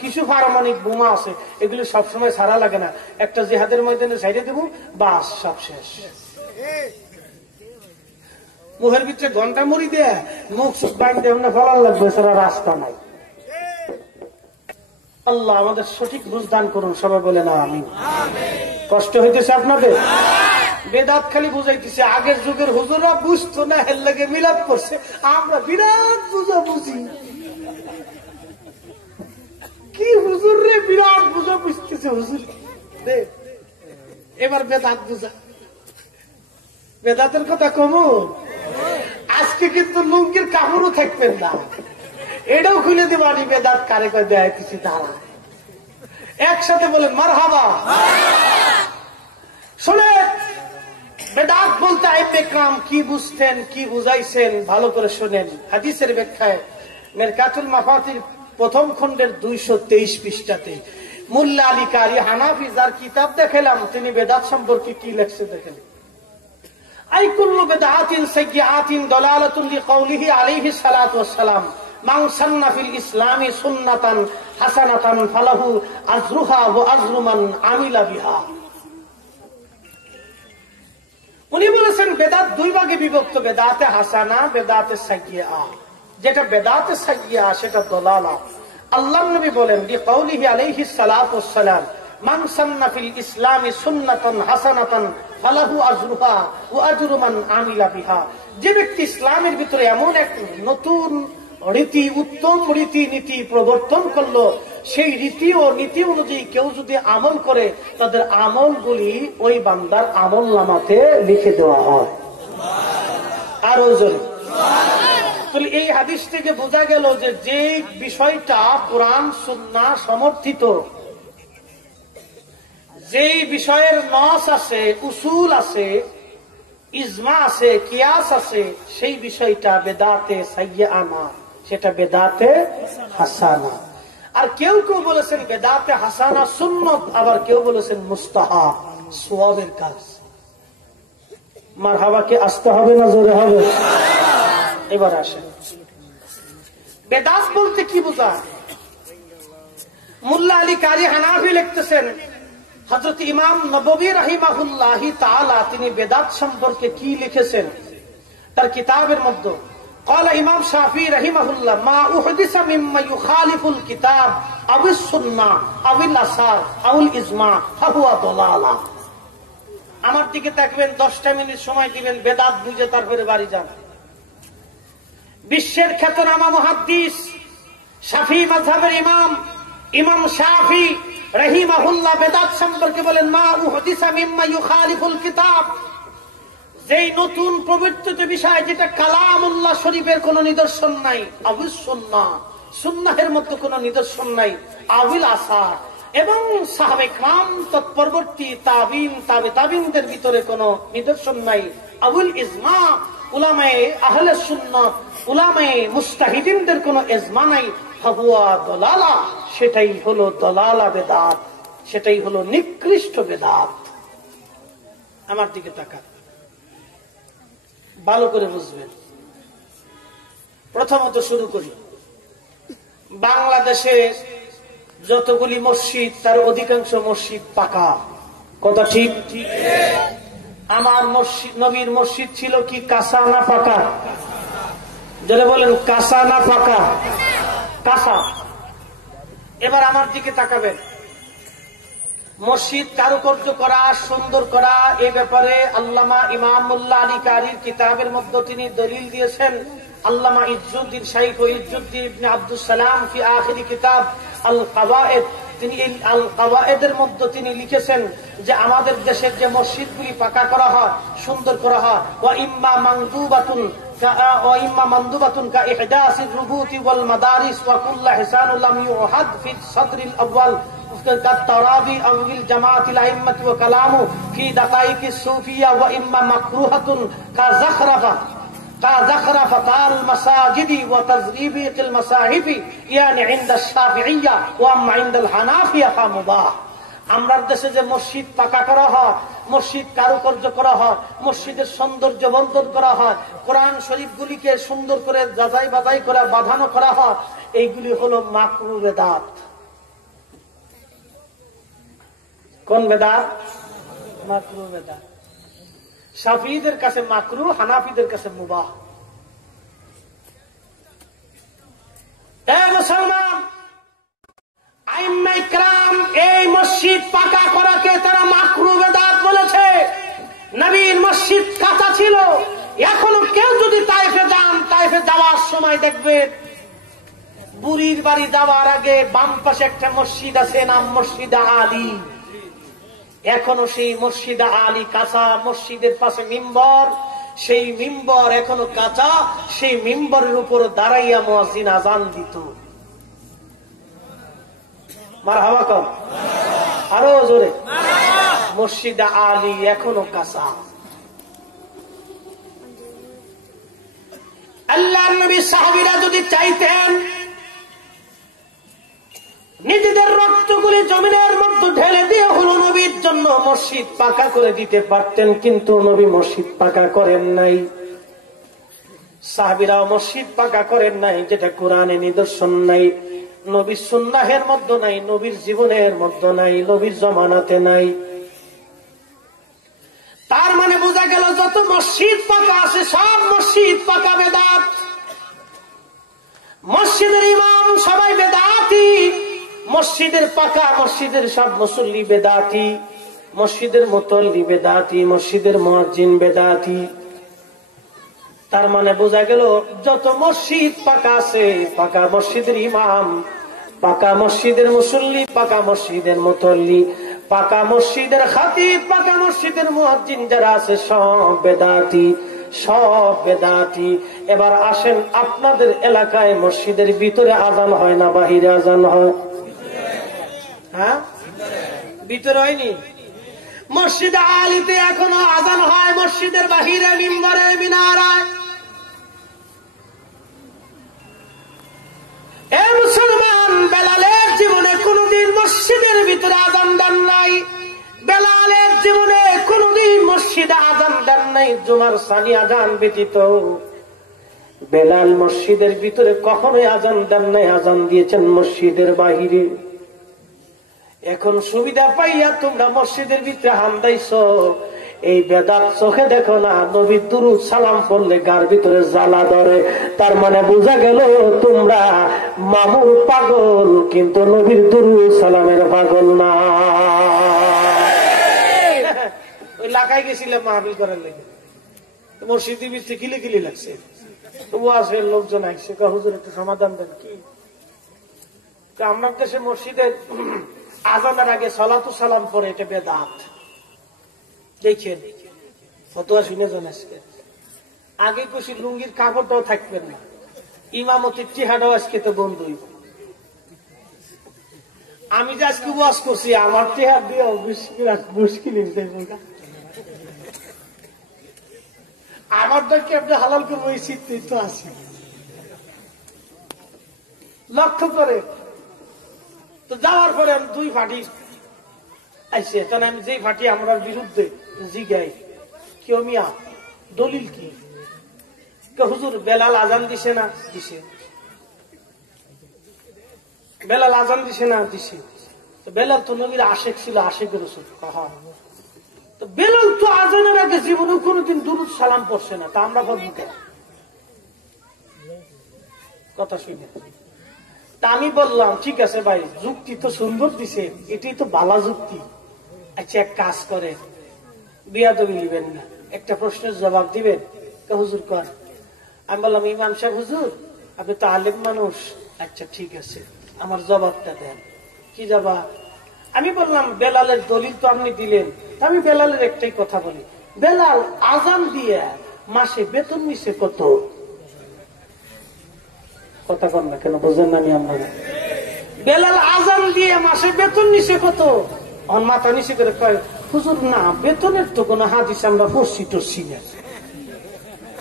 কিছু পারমাণবিক বোমা আছে, এগুলো সবসময় সারা লাগে না, একটা জিহাদের ময়দানে সাইডে দেবো, বাস সব শেষ। মুখের ভিতরে ঘন্টা মুড়ি দেয়া মুখ সুখ বাইন দেব না, ফলার লাগবে, সারা রাস্তা নাই। আল্লাহ আমাদের সঠিক বুঝদান করুন, সবাই বলে না আমিন। কষ্ট হইতেছে আপনাদের? বেদাত খালি বুঝাইতেছে, আগের যুগের হুজুররা বুঝতো না, এর লাগে মিলাদ করছে, আমরা বিরাট বুঝা বুঝি। কি হুজুর রে, বিরাট বুঝা বুঝতেছে হুজুর। এবার বেদাত বুঝা, বেদাতের কথা কমু। আজকে কিন্তু লুঙ্গির কাপড়ও থাকবেন না, এটাও খুলে দেবানি বেদাত কারে করে দেয় কিছু তারা। একসাথে বলেন মারহাবা। শুনে বেদাত বলতে আইবে কাম কি বুঝতেন, কি বুঝাইছেন, ভালো করে শোনেন। হাদিসের ব্যাখ্যায় মেরকাতুল মাফাতির প্রথম খণ্ডের 223 পৃষ্ঠাতে মুল্লা আলী কারি হানাফি যার কিতাব দেখালাম, তিনি বেদাত সম্পর্কে কি লেখছে দেখেন। আই কুল্লু বিদআতিন সাইয়্যাতিন দালালাতুন লিকাউলিহি আলাইহি সালাতু ওয়াস সালাম মান সান্না ফিল ইসলামি সুন্নাতান হাসানাতান ফালাহু আজরুহা ওয়া আজরু মান আমিলা বিহা। উনি বলেছেন বেদাত দুই ভাগে বিভক্ত, বেদাতে হাসানা, বেদাতে সাইয়্যা। যেটা বেদাতে সাইয়্যা সেটা দলালা। আল্লাহর নবী বলেন লিকাউলিহি আলাইহি সালাতু ওয়াস সালাম মান সান্না ফিল ইসলামি সুন্নাতান হাসানাতান ফালাহু আজরুহা ওয়া আজরু মান আমিলা বিহা। যে ব্যক্তি ইসলামের ভিতরে এমন এক নতুন রীতি, উত্তম রীতি নীতি প্রবর্তন করলো, সেই রীতি ও নীতি অনুযায়ী কেউ যদি আমল করে, তাদের আমলগুলি ওই বান্দার আমল নামাতে লিখে দেওয়া হয়। আরো জোরে তাহলে এই হাদিস থেকে বোঝা গেল যে যে বিষয়টা কোরআন সুন্নাহ সমর্থিত, যেই বিষয়ের নস আছে, উসুল আছে, ইজমা আছে, কিয়াস আছে, সেই বিষয়টা বেদাতে সাইয়্যা না, সেটা বেদাতে হাসানা। আর কেউ কেউ বলেছেন বেদাতে হাসানা সুন্নত, আবার কেউ বলেছেন মুস্তাহাব, সওয়াবের কাজ। মারহাবাকে আসতে হবে না জোরে হবে? এবার আসেন বেদাত বলতে কি বোঝায়। মুল্লা আলী কারি হানাফি লিখতেছেন, হযরত ইমাম নববী রাহিমাহুল্লাহি তাআলা তিনি বেদাত সম্পর্কে কি লিখেছেন তার কিতাবের মধ্যে। قال ইমাম শাফি রাহিমাহুল্লাহ মা উহদিসা মিম্মা ইউখালিফুল কিতাব আবিস সুন্নাহ আবিল আসার আউল ইজমা ফাহুয়া দালালা। আমার দিকে তাকবেন, 10টা মিনিট সময় দিবেন, বেদাত বুঝে তারপরে বাড়ি যান। বিশ্বের খ্যাতনামা মুহাদ্দিস শাফি মাযহাবের ইমাম ইমাম শাফি রাহিমাহুল্লাহ বেদাত সম্পর্কে বলেন মা উহদিসা মিম্মা ইউখালিফুল কিতাব, যেই নতুন প্রবর্তিত বিষয় যেটা কালামুল্লাহ শরীফের কোন নিদর্শন নাই, আবিস সুন্নাহ সুন্নাহের মতো কোন নিদর্শন নাই, আবিল আসার এবং সাহাবে কিরাম তৎপরবর্তী তাবিন তাবে তাবিনদের ভিতরে কোন নিদর্শন নাই, আবুল ইজমা উলামায়ে আহলে সুন্নাত উলামায়ে মুস্তাহিদিনদের কোন ইজমা নাই, ফাহুয়া দালালা, সেটাই হলো দালালা বেদাত, সেটাই হলো নিকৃষ্ট বেদাত। আমার দিকে তাকান, ভালো করে বুঝবেন। প্রথমত শুরু করি, বাংলাদেশে যতগুলি মসজিদ তার অধিকাংশ মসজিদ পাকা, কথা ঠিক? আমার মসজিদ, নবীর মসজিদ ছিল কি কাঁচা না পাকা? যারা বলেন কাঁচা না পাকা? কাঁচা। এবার আমার দিকে তাকাবেন, মসজিদ কারুকার্য করা, সুন্দর করা, এ ব্যাপারে আল্লামা ইমাম মুল্লা আলী কারির কিতাবের মধ্যে তিনি দলিল দিয়েছেন। আল্লামা ইজ্জুদ্দিন শাইখ ইজ্জুদ্দিন ইবনে আব্দুস সালাম ফি আখিরি কিতাব আল কাওয়ায়েদ, তিনি এই আল কাওয়ায়েদের মধ্যে তিনি লিখেছেন যে আমাদের দেশের যে মসজিদগুলি পাকা করা হয়, সুন্দর করা হয়, ওয়া ইম্মা মানদুবাতুন কা ইহদাসির রুবুতি ওয়াল মাদারিস ওয়া কুল্লু হিসানুল লাম ইউহাদ ফি সাদরিল আউয়াল كالترابي أو الجماعة الأئمة وكلامه في دقائق الصوفية وإما مكروهة كزخرفة المساجد وتزريبق المصاحف يعني عند الشافعية وأما عند الحنافية فمباح. আমরা দেশে যে মসজিদ পাকা করা হয়, মসজিদ কারুকার্য করা হয়, মসজিদের সৌন্দর্য বর্ধন করা হয়, কোরআন শরীফ গুলিকে সুন্দর করে যাচাই বাছাই করে বাঁধানো করা হয়, এইগুলি হলো মাকরুহ বেদাত। কোন বেদাত? মাকরুহ বেদাত। শাফিঈদের কাছে মাকরুহ, হানাফিদের কাছে মুবাহ। মুসলমান, আইম্মায়ে কেরাম এই মসজিদ পাকা করাকে তারা মাকরুহ বেদাত বলেছে। নবীর মসজিদ কাঁচা ছিল। এখনো কেউ যদি তায়েফে যান, তায়েফে যাওয়ার সময় দেখবেন বুড়ির বাড়ি যাওয়ার আগে বাম পাশে একটা মসজিদ আছে, নাম মসজিদ আলী। এখনো সেই মসজিদ আলী কাঁচা। মসজিদের পাশে মিম্বর, সেই মিম্বর এখনো কাঁচা। সেই মিম্বরের উপর দাঁড়াইয়া মুয়াজ্জিন আযান দিত। মারহাবা কর, আরো জোরে। মসজিদ আলী এখনো কাঁচা। আল্লাহর নবী সাহাবীরা যদি চাইতেন নিজেদের রক্তগুলি জমিনের মধ্যে ঢেলে দিয়ে হলো নবীর জন্য মসজিদ পাকা করে দিতে পারতেন, কিন্তু নবী মসজিদ পাকা করেন নাই। সাহাবীরাও মসজিদ পাকা করেন নাই, যেটা কোরআনে নিদর্শন নাই, নবীর সুন্নাহের মধ্যে নাই, নবীর জীবনের মধ্যে নাই, নবীর জমানাতে নাই। তার মানে বোঝা গেল যত মসজিদ পাকা আছে সব মসজিদ পাকা বেদাত। মসজিদের ইমাম সবাই বেদাতি, মসজিদের পাকা মসজিদের সব মুসল্লি বেদাতি, মসজিদের মুতল্লি বেদাতি, মসজিদের মুয়াজ্জিন বেদাতি। তার মানে বোঝা গেল যত মসজিদ পাকা আছে, পাকা মসজিদের ইমাম, পাকা মসজিদের মুসল্লি, পাকা মসজিদের মুতল্লি, পাকা মসজিদের খাতিব, পাকা মসজিদের মুয়াজ্জিন যারা আছে সব বেদাতি, সব বেদাতি। এবার আসেন, আপনাদের এলাকায় মসজিদের ভিতরে আজান হয় না বাহিরে আজান হয়? হ্যাঁ, ভিতরে হয়নি। মসজিদ আলীতে এখনো আজান হয়, মসজিদের বাহিরে, মিম্বরে, মিনারায়। এ মুসলমান, বেলালের জীবনে কোনদিন মসজিদের ভিতরে আজান দেন নাই। বেলালের জীবনে কোনদিন মসজিদে আজান দেন নাই, জুমার সানি আজান ব্যতীত। বেলাল মসজিদের ভিতরে কখনোই আজান দেন নাই, আজান দিয়েছেন মসজিদের বাহিরে। এখন সুবিধা পাইয়া তোমরা মসজিদের ভিতরে হামদাইছ, এই বেদাত চোখে দেখো না। নবীর দুরূদ সালাম পড়লে গার ভিতরে জ্বালা ধরে। তার মানে বোঝা গেল তোমরা মামুর পাগল, কিন্তু নবীর দুরূদ সালামের পাগল না। ওই লাগাই গেছিলাম মাহফিল করার লেগে, মসজিদের ভিতরে কিলে কিলে লাগছে। তবু আসে লোকজন আসছে, হুজুর একটু সমাধান দেন। কি আপনার দেশে মসজিদের আজানের আগে সালাতু সালাম পরে, এটা বেদাত। দেখেন ফতোয়া শুনে যান। আজকে আগে কইছি লুঙ্গির কাপড়টাও থাকবেন না, ইমামতির চেহারাও আজকে তো বন্ধুই। আমি যে আজকে ওয়াজ করছি, আমার চেহারা দিয়ে মুশকিল। আমারটা কি আপনি হালাল করবো এই চিত্তই তো আছে। লক্ষ্য করে তো যাওয়ার পরে আমি দুই ফাটি আইসে, তখন আমি যেই ফাটি আমার বিরুদ্ধে জিগাই, কেউ মিয়া দলিল কি? হুজুর বেলাল আজান দিছে না? দিছে। বেলাল আজান দিছে না? দিছে। বেলাল তো নবীর আশেক ছিল, আশেকের রসুল। তো বেলাল তো আজানের আগে জীবনে কোনদিন দুরূদ সালাম পড়ছে না, তা আমরা বলবো কেন? কথা শুনে তা আমি বললাম, ঠিক আছে ভাই, যুক্তি তো সুন্দর দিছে, এটাই তো বালা যুক্তি। আচ্ছা, এক কাজ করে, বিয়াদবি নিবেন না, একটা প্রশ্নের জবাব দিবেন। হুজুর কর। আমি বললাম, ইমাম সাহেব হুজুর, আপনি তো আলেম মানুষ। আচ্ছা ঠিক আছে, আমার জবাবটা দেন। কি জবাব? আমি বললাম, বেলালের দলিল তো আপনি দিলেন, আমি বেলালের একটাই কথা বলি, বেলাল আজান দিয়ে মাসে বেতন নিছে কত? কথা কর না কেন, বোঝেন না? আমি আপনারা বেলাল আজান দিয়ে মাসে বেতন নিছে কত? আমার মাথা নিচে করে কয়, হুজুর না, বেতনের তো কোনো হাদিস আমরা পড়ছি টরছি না।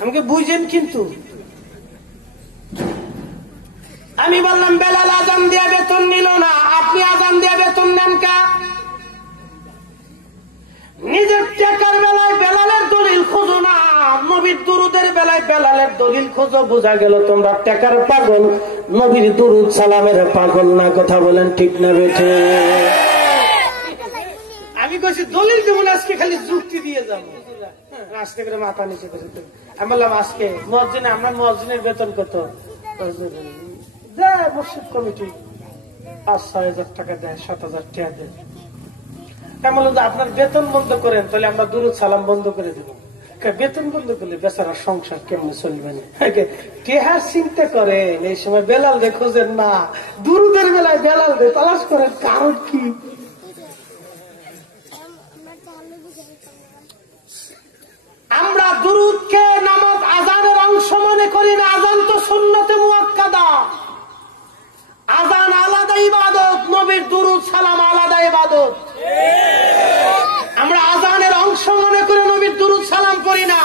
আমাকে বুঝেন কিন্তু। আমি বললাম, বেলাল আজান দিয়ে বেতন নিল না, আপনি আজান দিয়ে বেতন নেন কা? আয়াতের দলিল খোঁজো, বোঝা গেল তোমরা টাকার পাগল, নবীর দুরুদ সালামের পাগল না। কথা বলেন ঠিক না বেঠে? আমি কইছি দলিল দেবো না, আজকে খালি যুক্তি দিয়ে যাবো। আজকে করে মাথা নিচে করে আমি বললাম আজকে মসজিদে আমরা মসজিদের বেতন কত দেয় মসজিদ কমিটি? 5-6 হাজার টাকা দেয়, 7,000 টাকা দেয়। আমি বললাম যে আপনার বেতন বন্ধ করেন, তাহলে আমরা দুরুদ সালাম বন্ধ করে দেবো। বেতন বন্ধ করলে বেচারা সংসার কেমন চলবে না? টেহার চিন্তা করেন, এই সময় বেলাল রে খোঁজেন না, দুরুদের বেলায় বেলাল রে তালাশ করেন, কারণ কি? আমরা দুরুদকে নামাজ আজানের অংশ মনে করি না। আজান তো সুন্নতে মুআক্কাদা, আজান আলাদা ইবাদত, নবীর দুরুদ সালাম আলাদা ইবাদত। আমরা আজানের অংশ মনে করে নবীর দুরুদ সালাম পড়ি না,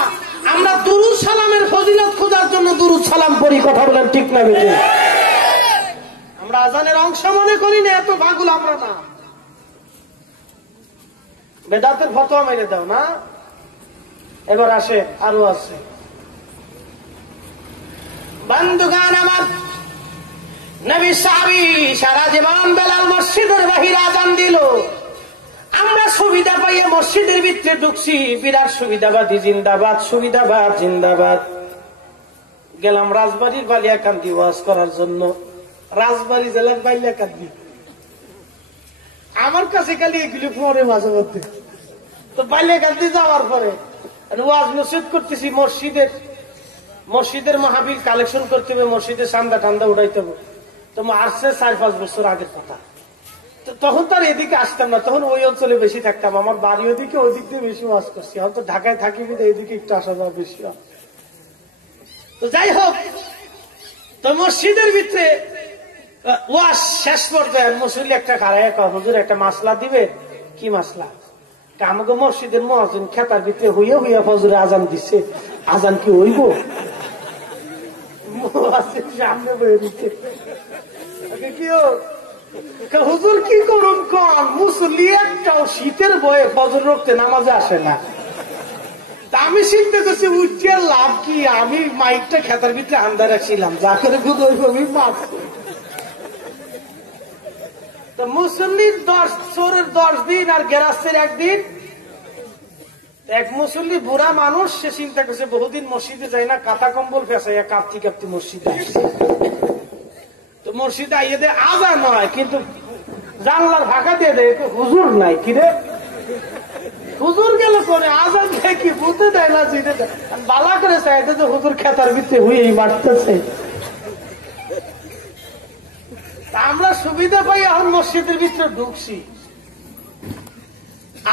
আমরা দুরুদ সালামের ফজিলত খোঁজার জন্য দুরুদ সালাম পড়ি। কথা বলেন ঠিক না বেঠে? আমরা আজানের অংশ মনে করি না, এত পাগল আমরা না। বেদাতের ফতোয়া মেরে দাও না। এবার আসে, আরো আছে বন্ধুগান আমার। নবী সাহাবী সারা জীবন বেলাল মসজিদের বাহিরে আজান দিল, আমরা সুবিধা পাইয়ে মসজিদের ভিতরে ঢুকছি। বিরাট সুবিধাবাদী, জিন্দাবাদ, সুবিধাবাদ জিন্দাবাদ। গেলাম রাজবাড়ির বালিয়াকান্দি ওয়াজ করার জন্য। রাজবাড়ি জেলার বালিয়াকান্দি, আমার কাছে খালি এগুলি পরে মাঝে মধ্যে। তো বালিয়াকান্দি যাওয়ার পরে ওয়াজ নসিহত করতেছি। মসজিদের মাহফিল কালেকশন করতে হবে, মসজিদে চান্দা টান্দা উঠাইতে হবে। তো আসছে 4-5 বছর আগের কথা। তখন তো আর এদিকে আসতাম না, তখন ওই অঞ্চলে বেশি থাকতাম। আমার বাড়ি ওদিকে, ওই দিক দিয়ে বেশি ওয়াজ করছি। এখন তো ঢাকায় থাকি, এইদিকে একটু আসা যাওয়া বেশি হয়। তো যাই হোক, তো মসজিদের ভিতরে ওয়াজ শেষ পর্যায়ে মুসল্লি একটা খাড়ায় হুজুর একটা মাসলা দিবে। কি মাসলা? আমাকে মসজিদের মুয়াজ্জিন খেতার ভিতরে হইয়া হইয়া ফজরে আজান দিচ্ছে, আজান কি হইব? সামনে বয়ে দিচ্ছে। হুজুর কি করুন কন? মুসল্লি একটাও শীতের বয়ে ফজর রক্তে নামাজে আসে না। তা আমি চিন্তা করছি উঠে লাভ কি? আমি মাইকটা খেতার ভিতরে আন্দা রাখছিলাম, যা করে মাছ। তো মুসল্লির 10 দিন আর গেরাস্তের 1 দিন। এক মুসল্লি বুড়া মানুষ, সে চিন্তা করছে বহুদিন মসজিদে যায় না, কাঁথা কম্বল ফেসাইয়া কাঁপতি কাঁপতি মসজিদে আসছে। তো মসজিদে আইয়ে দেয় আজান হয়, কিন্তু জানলার ফাঁকা দিয়ে দেয় হুজুর নাই। কিরে হুজুর গেল করে আজান দেয় কি বুঝতে দেয় না, চিনে দেয়। বালা করে চাইতে যে হুজুর খেতার ভিতরে হয়েই মারতেছে। আমরা সুবিধা পাই, এখন মসজিদের ভিতরে ঢুকছি।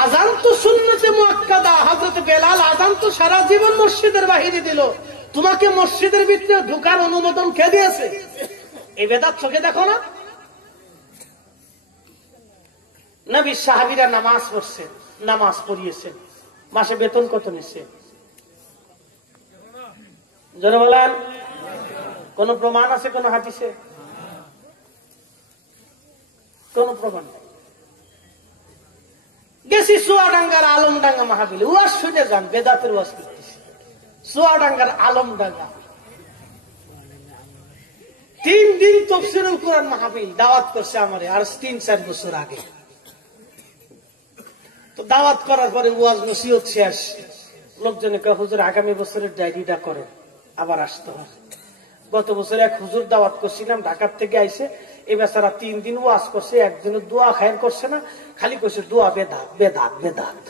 আজান তো সুন্নতে মুআক্কাদা। হযরত বেলাল আজান তো সারা জীবন মসজিদের বাহিরে দিল, তোমাকে মসজিদের ভিতরে ঢোকার অনুমোদন কে দিয়েছে? এই বেদাত চোখে দেখো না? নবী সাহাবীরা নামাজ পড়ছেন, নামাজ পড়িয়েছেন, মাসে বেতন কত নিচ্ছে? জোরে বলেন। কোন প্রমাণ আছে? কোন হাদিসে? কোন প্রমাণ? গেছি চুয়াডাঙ্গার আলমডাঙ্গা মাহফিলে, ওয়াজ শুনে যান, বেদাতের ওয়াজ করতেছি। চুয়াডাঙ্গার আলমডাঙ্গা 3 দিন তাফসীরুল কুরআন মাহফিল দাওয়াত করছে আমারে, আর 3-4 বছর আগে। তো দাওয়াত করার পরে ওয়াজ নসিহত শেষ, লোকজনে কয় হুজুর আগামী বছরের ডায়েরিটা করেন, আবার আসতে হবে। গত বছর এক হুজুর দাওয়াত করছিলাম, ঢাকার থেকে আইসে। এই বেচারা 3 দিন ওয়াজ করছে, একদিনও দোয়া খায়ের করছে না, খালি করছে দোয়া বেদাত বেদাত বেদাত।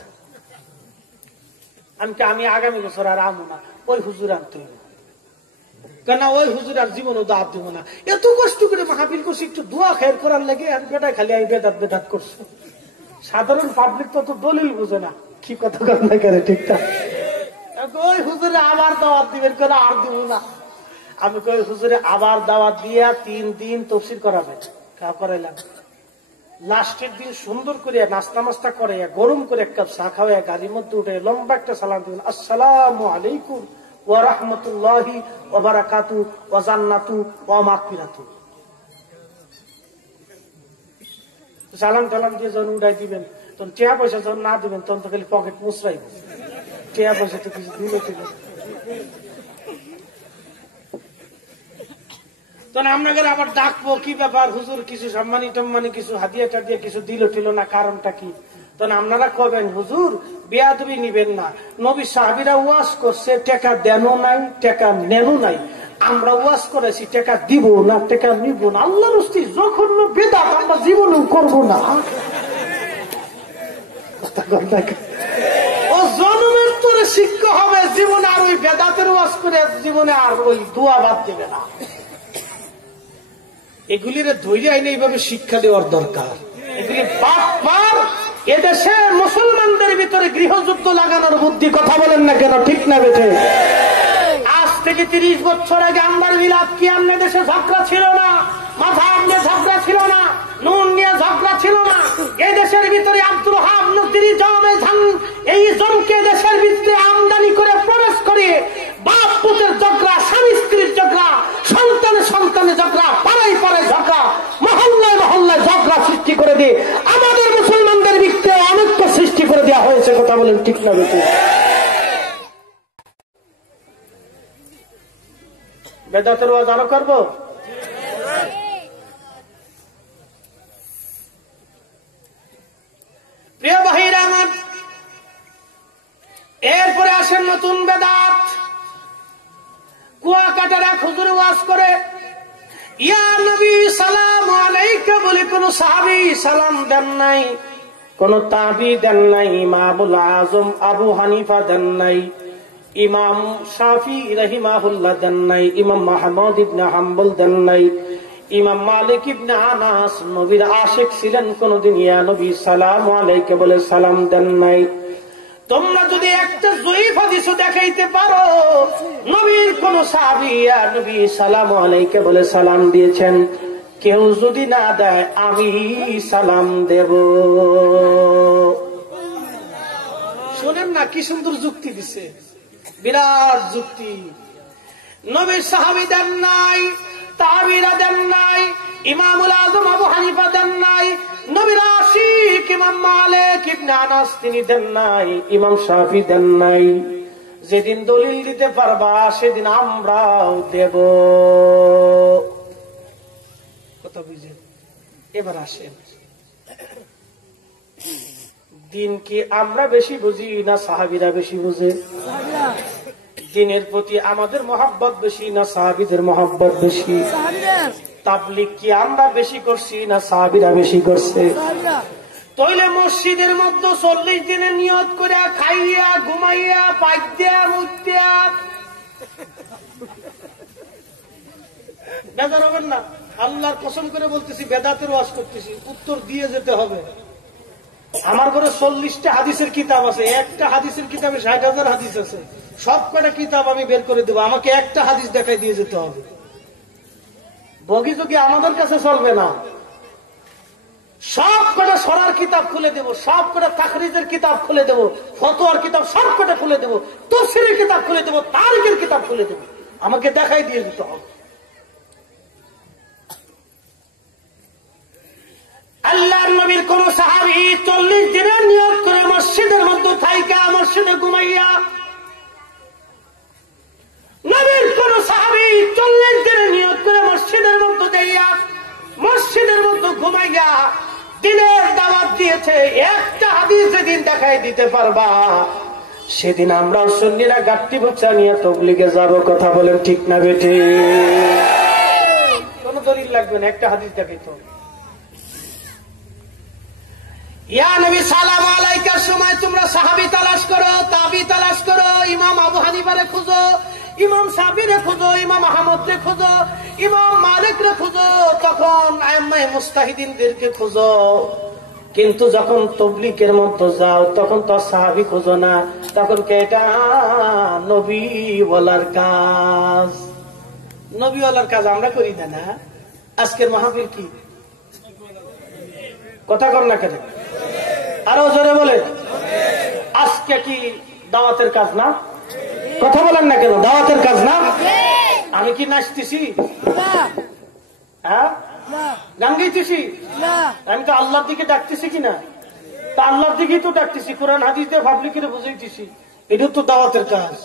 আমি আগামী বছর আর আমু না, ওই হুজুর আনতে হইব। কেন ওই হুজুর আর জীবনও দাওয়াত দিব না। এত কষ্ট করে মাহফিল করছি একটু দোয়া খায়ের করার লাগে, আর বেটায় খালি আমি বেদাত বেদাত করছো। সাধারণ পাবলিক তো দলিল বুঝে না, কি কথা না করে ঠিকঠাক। ওই হুজুরে আবার দাওয়াত দিবেন, কেন আর দিব না। আমি কই হুজুরে আবার দাওয়াত দিয়া 3 দিন তাফসীর করাবেন, করাইলাম। লাস্টের দিন সুন্দর করে নাস্তা মাস্তা করে গরম করে 1 কাপ চা খাওয়া গাড়ির মধ্যে উঠে লম্বা একটা সালাম দিবেন, আসসালামু আলাইকুম ওয়া রাহমাতুল্লাহি ওয়া বারাকাতু ওয়া জান্নাতু ওয়া মাগফিরাতু। সালাম টালাম দিয়ে যখন উঠাই দিবেন, তখন টিয়া পয়সা যখন না দিবেন, তখন তো খালি পকেট মুচড়াইব। টিয়া পয়সা তো কিছু দিলে তখন আপনাকে আবার ডাকবো, কি ব্যাপার হুজুর, কিছু সম্মানী টম্মানি কিছু হাদিয়া টাদিয়া কিছু দিল টিল না, কারণটা কি? তখন আপনারা কবেন হুজুর বেয়াদবি নিবেন না, নবী সাহাবীরা ওয়াজ করছে, টাকা দেনও নাই টাকা নেনও নাই, আমরা ওয়াজ করেছি টাকা দিব না টাকা নিব না, আল্লাহর রাস্তে জঘন্য বেদাত আমরা জীবনেও করবো না। ও জন্মের তোরে শিক্ষা হবে, জীবনে আর ওই বেদাতের ওয়াজ করে জীবনে আর ওই দোয়া বাদ দেবে না। এগুলির ধৈর্য আইনে এইভাবে শিক্ষা দেওয়ার দরকার। এগুলি বারবার এদেশে মুসলমানদের ভিতরে গৃহযুদ্ধ লাগানোর বুদ্ধি, কথা বলেন না কেন, ঠিক না বেঠে? আজ থেকে 30 বছর আগে আম্বার বিলাপ কি আমনে দেশে ঝগড়া ছিল না, মাথা নিয়ে ঝগড়া ছিল না, নুন নিয়ে ঝগড়া ছিল না। এই দেশের ভিতরে আব্দুল ওহাব নদীর জমে ধান এই জনকে দেশের ভিতরে আমদানি করে প্রবেশ করে বাপ পুতের ঝগড়া, স্বামী স্ত্রীর ঝগড়া, সন্তানের ঝগড়া, পাড়ায় পাড়ায় ঝগড়া, মহল্লায় মহল্লায় ঝগড়া সৃষ্টি করে দিয়ে আমাদের মুসলমানদের ভিতরে অনৈক্য সৃষ্টি করে দেওয়া হয়েছে, কথা বলেন ঠিক না বেশি? বেদাতের ওয়াজ আরো করবো। প্রিয় ভাইরা আমার, এরপরে আসেন নতুন বেদাত। কুয়াকাটারা হুজুর ওয়াজ করে ইয়া নবী সালাম আলাইকা বলে কোন সাহাবী সালাম দেন নাই, কোন তাবি দেন নাই, ইমামুল আজম আবু হানিফা দেন নাই, ইমাম শাফি রাহিমাহুল্লাহ দেন নাই, ইমাম মাহমুদ ইবনে হাম্বল দেন নাই, ইমাম মালিক ইবনে আনাস নবীর আশিক ছিলেন, কোনদিন ইয়া নবী সালাম আলাইকা বলে সালাম দেন নাই। তোমরা যদি একটা জয়ীফ হাদিস দেখাইতে পারো নবীর কোন সাহাবী ইয়া নবী সালাম আলাইকা বলে সালাম দিয়েছেন, কেউ যদি না দেয় আমি সালাম দেব। শোনেন না কি সুন্দর যুক্তি দিছে, বিরাট যুক্তি। নবীর সাহাবী দেন নাই, তাবিরা দেন নাই, ইমামুল আজম আবু হানিফা দেন নাই, নবীর আশিক ইমাম মালিক ইবনে আনাস তিনি দেন নাই, ইমাম শাফি দেন নাই। যেদিন দলিল দিতে পারবা সেদিন আমরাও দেব, কথা বুঝেন? এবার আসেন, দিন কি আমরা বেশি বুঝি না সাহাবীরা বেশি বুঝে? দিনের প্রতি আমাদের মহব্বত বেশি না সাহাবীদের মহব্বত বেশি? তাবলীগ কি আমরা বেশি করছি না সাহাবীরা বেশি করছে? তাইলে মসজিদের মধ্যে 40 দিনের নিয়ত করে খাইয়া ঘুমাইয়া পাইয়া মুতিয়া বেজার হবেন না? আল্লাহর কসম করে বলতেছি, বেদাতের ওয়াজ করতেছি, উত্তর দিয়ে যেতে হবে। আমার ঘরে 40টা হাদিসের কিতাব আছে, একটা হাদিসের কিতাবে 60,000 হাদিস আছে, সব কটা কিতাব আমি বের করে দেবো, আমাকে একটা হাদিস দেখাই দিয়ে যেতে হবে। বগিযোগী আমাদের কাছে চলবে না, সব কটা সরার কিতাব খুলে দেবো, সব কটা তাখরিজের কিতাব খুলে দেবো, ফতোয়ার কিতাব সব কটা খুলে দেবো, তাফসীরের কিতাব খুলে দেবো, তারিখের কিতাব খুলে দেবো, আমাকে দেখাই দিয়ে দিতে হবে। আল্লাহর নবীর কোন সাহাবী 40 দিনের নিয়ত করে মসজিদের মধ্যে থাইকা মসজিদে ঘুমাইয়া, নবীর কোন সাহাবী 40 দিনের নিয়ত করে মসজিদের মধ্যে যাইয়া মসজিদের মধ্যে ঘুমাইয়া দিনের দাওয়াত দিয়েছে, একটা হাদিস যেদিন দেখাই দিতে পারবা সেদিন আমরা সুন্নিরা গাট্টি বোঝা নিয়ে তাবলীগে যাব, কথা বলেন ঠিক না বেঠে? কোন দলিল লাগবে না, একটা হাদিস দেখাইতে হবে। ইয়া নবী সালাম আলাইকার সময় তোমরা সাহাবী তালাশ করো, তাবি তালাশ করো, ইমাম আবু হানিফারে খুঁজো, ইমাম শাফিরে খুঁজো, ইমাম আহমদরে খুঁজো, ইমাম মালিকরে খুঁজো, তখন আইম্মায়ে মুজতাহিদিনদেরকে খুঁজো। কিন্তু যখন তাবলীগের মধ্যে যাও তখন তো সাহাবী খুঁজো না, তখন কে? এটা নবী বলার কাজ, নবী বলার কাজ আমরা করি না। আজকের মাহফিল কি? কথা কর না কেন? আরো জোরে বলে, আজকে কি দাওয়াতের কাজ না? কথা বলেন না কেন? দাওয়াতের কাজ না? আমি কি নাচতেছি? হ্যাঁ, গান গাইতেছি? আমি তো আল্লাহর দিকে ডাকতেছি কিনা? তা আল্লাহর দিকেই তো ডাকতেছি, কোরআন হাদিস দিয়ে পাবলিকের বুঝাইতেছি, এটাও তো দাওয়াতের কাজ।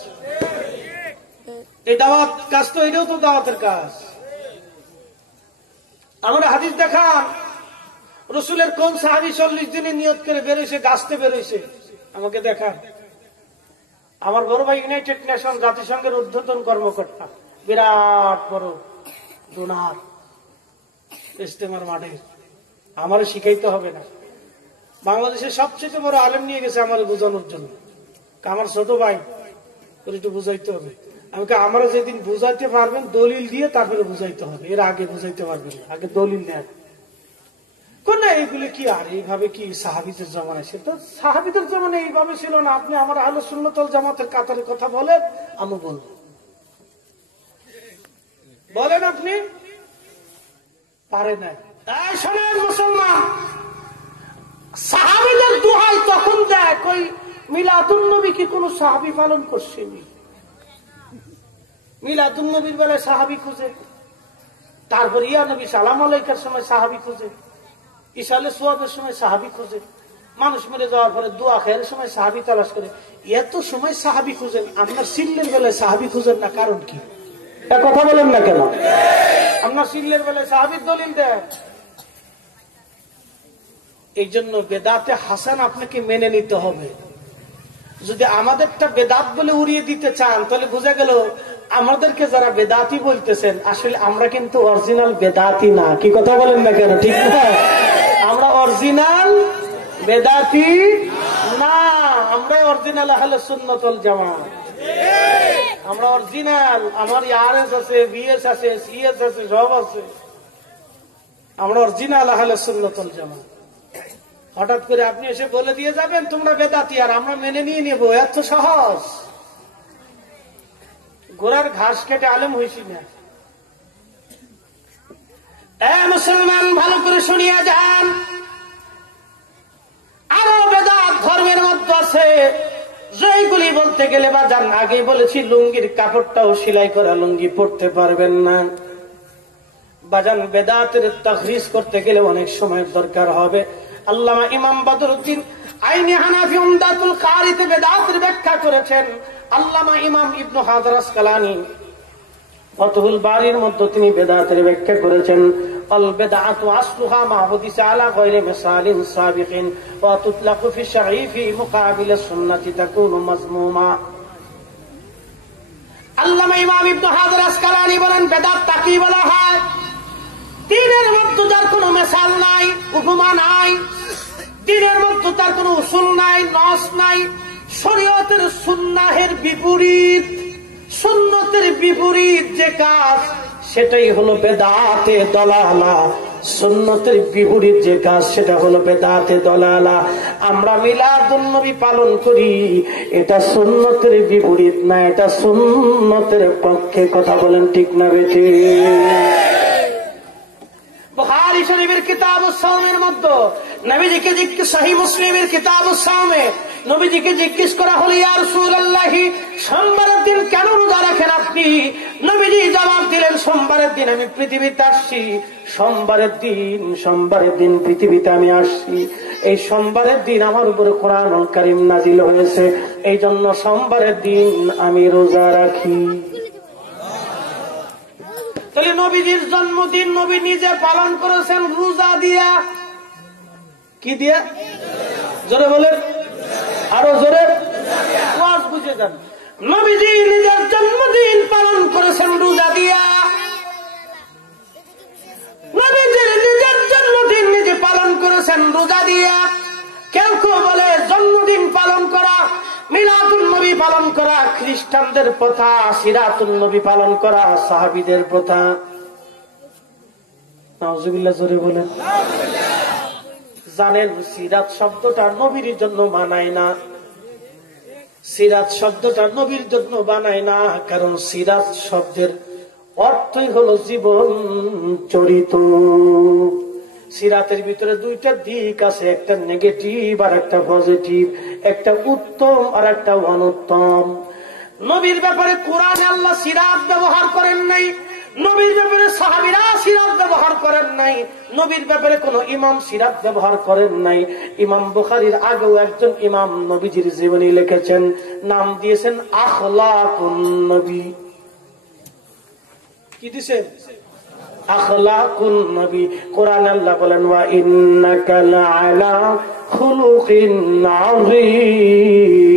এই দাওয়াত কাজ তো, এটাও তো দাওয়াতের কাজ। আমরা হাদিস দেখান রসুলের কোন সাহাবী 40 দিনে নিয়ত করে বেরোইছে, গাছতে বেরোইছে, আমাকে দেখান। আমার বড় ভাই ইউনাইটেড নেশন জাতিসংঘের ঊর্ধ্বতন কর্মকর্তা, বিরাট বড় ডোনার ইজতেমার মাঠে। আমারও শিখাইতে হবে না, বাংলাদেশের সবচেয়ে বড় আলেম নিয়ে গেছে আমার বোঝানোর জন্য। আমার ছোট ভাই একটু বুঝাইতে হবে। আমি আমরা যেদিন বুঝাইতে পারবেন দলিল দিয়ে তারপরে বুঝাইতে হবে, এর আগে বুঝাইতে পারবেন না, আগে দলিল দেন। কোন এইগুলি কি আর এইভাবে কি সাহাবীদের জমানায়? সে তো সাহাবীদের জমানায় এইভাবে ছিল না। আপনি আমার আহলে সুন্নাত ওয়াল জামাতের কাতারের কথা বলেন, আমি বলবো, বলেন আপনি পারে না। তাই শোনেন মুসলমান, সাহাবীদের দোহাই তখন দেয় কই মিলাদুন নবী কি কোন সাহাবী পালন করছেনি? মিলাদুন নবীর বেলায় সাহাবী খুঁজে, তারপর ইয়া নবী সালাম আলাইকার সময় সাহাবী খুঁজে, ইসালে সোয়াবের সময় সাহাবী খুঁজে, মানুষ মরে যাওয়ার পরে দোয়া খেয়ার সময় সাহাবী তালাশ করে। এত সময় সাহাবী খুঁজেন, আপনার সিল্লের বেলায় সাহাবী খুঁজেন না, কারণ কি? কথা বলেন না কেন? আপনার সিল্লের বেলায় সাহাবীর দলিল দেয়। এই জন্য বেদাতে হাসান আপনাকে মেনে নিতে হবে। যদি আমাদেরটা বেদাত বলে উড়িয়ে দিতে চান তাহলে বোঝা গেল আমাদেরকে যারা বেদাতি বলতেছেন আসলে আমরা কিন্তু অরিজিনাল বেদাতি না। কি কথা বলেন না কেন? ঠিক না, আমরা অরিজিনাল বেদাতি না, আমরা অরিজিনাল আহলে সুন্নাত ওয়াল জামাত। আমরা অরিজিনাল, আমার আরএস আছে, বিএস আছে, সিএস আছে, সব আছে। আমরা অরিজিনাল আহলে সুন্নাত ওয়াল জামাত। হঠাৎ করে আপনি এসে বলে দিয়ে যাবেন তোমরা বেদাতি আর আমরা মেনে নিয়ে নেবো, এত সহজ? ঘোড়ার ঘাস কেটে আলেম হইছি না। মুসলমান ভালো করে শুনিয়া যান, আরো বেদাত ধর্মের মধ্যে আছে যেগুলি বলতে গেলে বা যান আগে বলেছি লুঙ্গির কাপড়টাও সেলাই করা লুঙ্গি পড়তে পারবেন না। বাজান বেদাতের তাখরিজ করতে গেলে অনেক সময়ের দরকার হবে। আল্লামা ইমাম বদরুদ্দিন আইনি হানাফি উমদাতুল কারিতে বেদাতের ব্যাখ্যা করেছেন। আল্লামা ইমাম ইবনে হাজার আসকালানী ফাতহুল বারীর মধ্যে তিনি বেদাতের ব্যাখ্যা করেছেন। আল বিদআতু আসলুহা মা হুদিসা আলা গায়রি মিসালিন সাবিকিন ওয়া তুতলাকু ফি শারঈ ফি মুকাবিল সুন্নাতি তাকুনু মাযমুমা। আল্লামা ইমাম ইবনে হাজার আসকালানী বলেন বেদাত তাকি বলা হয় দ্বীনের মধ্যে যার কোনো মিসাল নাই, উপমা নাই, দ্বীনের মধ্যে তার কোনো উসুল নাই, নস নাই, শরীয়তের সুন্নাহের বিপরীত, সুন্নতের বিপরীত যে কাজ সেটাই হলো বেদাতে দলালা। সুন্নতের বিপরীত যে কাজ সেটা হলো বেদাতে দলালা। আমরা মিলাদুন নবী পালন করি, এটা সুন্নতের বিপরীত না, এটা সুন্নতের পক্ষে। কথা বলেন ঠিক না বেঠি? বুখারী শরীফের কিতাবুস সাওমের মধ্যে নবীজিকে জিজ্ঞেস, সহিহ মুসলিমের কিতাবুস সাওমে নবীজিকে জিজ্ঞেস করা হলো ইয়া রাসূলুল্লাহ সোমবারের দিন কেন রোজা রাখেন আপনি? নবীজি জবাব দিলেন সোমবারের দিন আমি পৃথিবীতে আসছি, সোমবারের দিন পৃথিবীতে আমি আসছি, এই সোমবারের দিন আমার উপরে কোরআনুল কারীম নাজিল হয়েছে, এই জন্য সোমবারের দিন আমি রোজা রাখি। তাহলে নবীজির জন্মদিন নবী নিজে পালন করেছেন রোজা দিয়া। কি দিয়া? জোরে বলেন, আরো জোরে, ওয়াজ বুঝে যান। নবীজি নিজের জন্মদিন পালন করেছেন রোজা দিয়া। নবীজির নিজের জন্মদিন নিজে পালন করেছেন রোজা দিয়া। কেউ কেউ বলে জন্মদিন পালন করা, মিলাদুন নবী পালন করা খ্রিস্টানদের প্রথা, সিরাতুন নবী পালন করা সাহাবীদের প্রথা। নাউজুবিল্লাহ, জোরে বলেন। জানেন সিরাত শব্দটা নবীর জন্য বানায় না, সিরাত শব্দটা নবীর জন্য বানায় না, কারণ সিরাত শব্দের অর্থই হলো জীবন চরিত। সিরাতের ভিতরে দুইটা দিক আছে, একটা নেগেটিভ আর একটা পজিটিভ, একটা উত্তম আর একটা অনুত্তম। নবীর ব্যাপারে কোরআনে আল্লাহ সিরাত ব্যবহার করেন নাই, নবীর ব্যাপারে সাহাবীরা সিরাত ব্যবহার করেন নাই, নবীর ব্যাপারে কোন ইমাম সিরাত ব্যবহার করেন নাই। ইমাম বুখারীর আগেও একজন ইমাম নবীজির জীবনী লিখেছেন, নাম দিয়েছেন আখলাকুন নবী। কি দিয়েছেন? আখলাকুন নবী। কোরআন আল্লাহ বলেন ওয়া ইন্নাকা লাআলা খুলুকিন আযীম।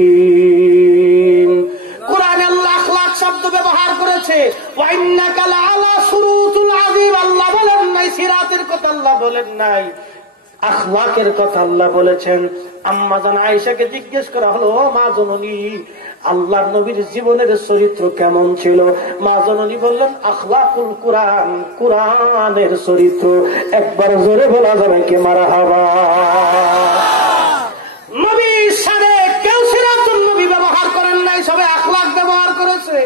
কোরআনে আল্লাহ আখলাক শব্দ ব্যবহার করেছে। ওয়া ইন্নাকা লাআলা সুরুতুল আযীম আল্লাহ বলেন নাই, সিরাতের কথা আল্লাহ বলেন নাই, আখলাকের কথা আল্লাহ বলেছেন। আম্মা জান আয়েশাকে জিজ্ঞেস করা হলো, মা জননী আল্লাহর নবীর জীবনের চরিত্র কেমন ছিল? মা জননী বললেন আখলাকুল কুরআন, কুরআনের চরিত্র। একবার জোরে বলা যাবে কি মারহাবা। নবীর সাথে কেউ সিরাতুন নবী ব্যবহার করেন নাই, সবাই আখলাক ব্যবহার করেছে।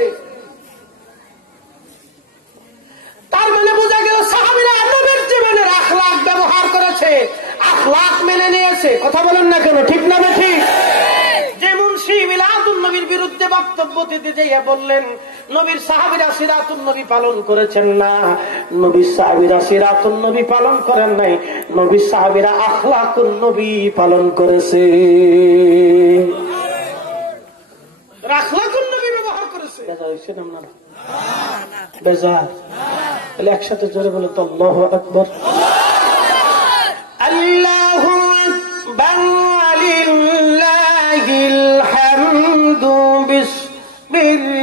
তার মানে বোঝা গেল সাহাবীরা নবীর জীবনের আখলাক ব্যবহার করেছে, আখলাক মেনে নিয়েছে। কথা বলেন না কেন, ঠিক না ঠিক? যেমন সেই মিলাদুন নবীর বিরুদ্ধে বক্তব্য দিতে যাইয়া বললেন নবীর সাহাবীরা সিরাতুন নবী পালন করেছেন না, নবীর সাহাবীরা সিরাতুন নবী পালন করেন নাই, নবীর সাহাবীরা আখলাকুন নবী পালন করেছে, আখলাকুন নবী ব্যবহার করেছে। বেজার হইছেন আপনারা? বেজার? তাহলে একসাথে জোরে বলে তো আল্লাহু আকবার। আল্লাহু আকবার লিল্লাহিল হামদু বিসমিল্লাহির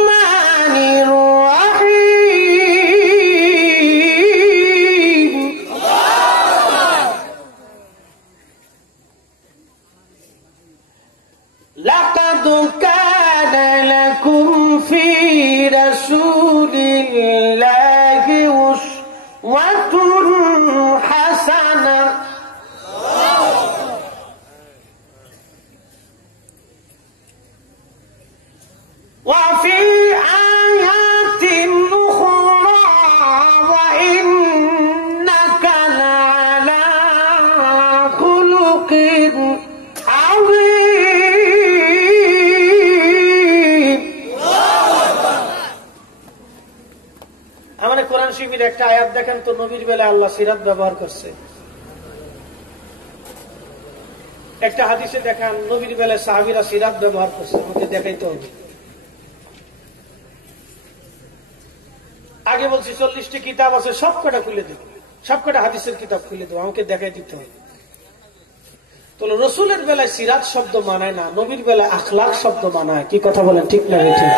রাহমানির রাহিম। লাকাদ কানা লাকুম ফি রাসূলিল্লাহি উসওয়াতুন হাসানাহ وفي آيات أخرى وإنك لعلى خلق عظيم। আমাদের কোরআন শরীফের একটা আয়াত দেখেন তো, নবীর বেলায় আল্লাহ সিরাত ব্যবহার করছে। একটা হাদিসে দেখান নবীর বেলায় সাহাবীরা সিরাত ব্যবহার করছে, আমাকে দেখাইতে হবে। আগে বলছি 40টি কিতাব আছে, সবকটা খুলে দেব, সবকটা হাদিসের কিতাব খুলে দেবো, আমাকে দেখাই দিতে হবে। তো রসুলের বেলায় সিরাত শব্দ মানায় না, নবীর বেলায় আখলাক শব্দ মানায়। কি কথা বলেন, ঠিক না ঠিক?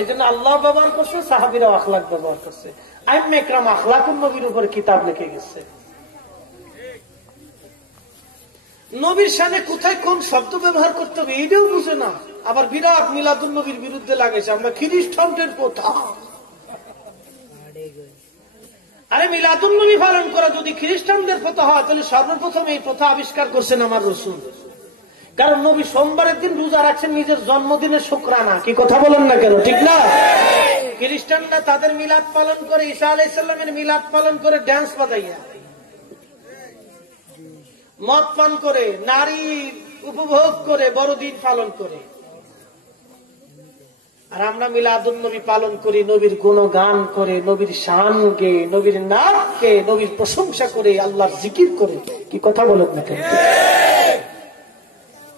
এই জন্য আল্লাহ ব্যবহার করছে, সাহাবীরাও আখলাক ব্যবহার করছে। আইম্মে ইকরাম আখলাকুন নবীর উপর কিতাব লিখে গেছে। নবীর সামনে কোথায় কোন শব্দ ব্যবহার করতে হবে এইটাও বুঝে না, আবার বিরাট মিলাদুন নবীর বিরুদ্ধে লাগেছে আমরা খ্রিস্টানদের প্রথা। আরে মিলাদুন নবী পালন করা যদি খ্রিস্টানদের প্রথা হয়, তাহলে সর্বপ্রথম এই প্রথা আবিষ্কার করছেন আমার রাসূল। কারণ নবী সোমবারের দিন রোজা রাখছেন নিজের জন্মদিনের শুকরানা। কি কথা বলেন না কেন, ঠিক না? খ্রিস্টানরা তাদের মিলাদ পালন করে, ঈসা আলাইহিস সালামের মিলাদ পালন করে ড্যান্স বাজাইয়া, মদ পান করে, নারী উপভোগ করে বড়দিন পালন করে। আর আমরা মিলাদুন নবী পালন করি নবীর গুণগান করে, নবীর শানকে, নবীর নামকে, নবীর প্রশংসা করে, আল্লাহর জিকির করে। কি কথা বলেন না কেন?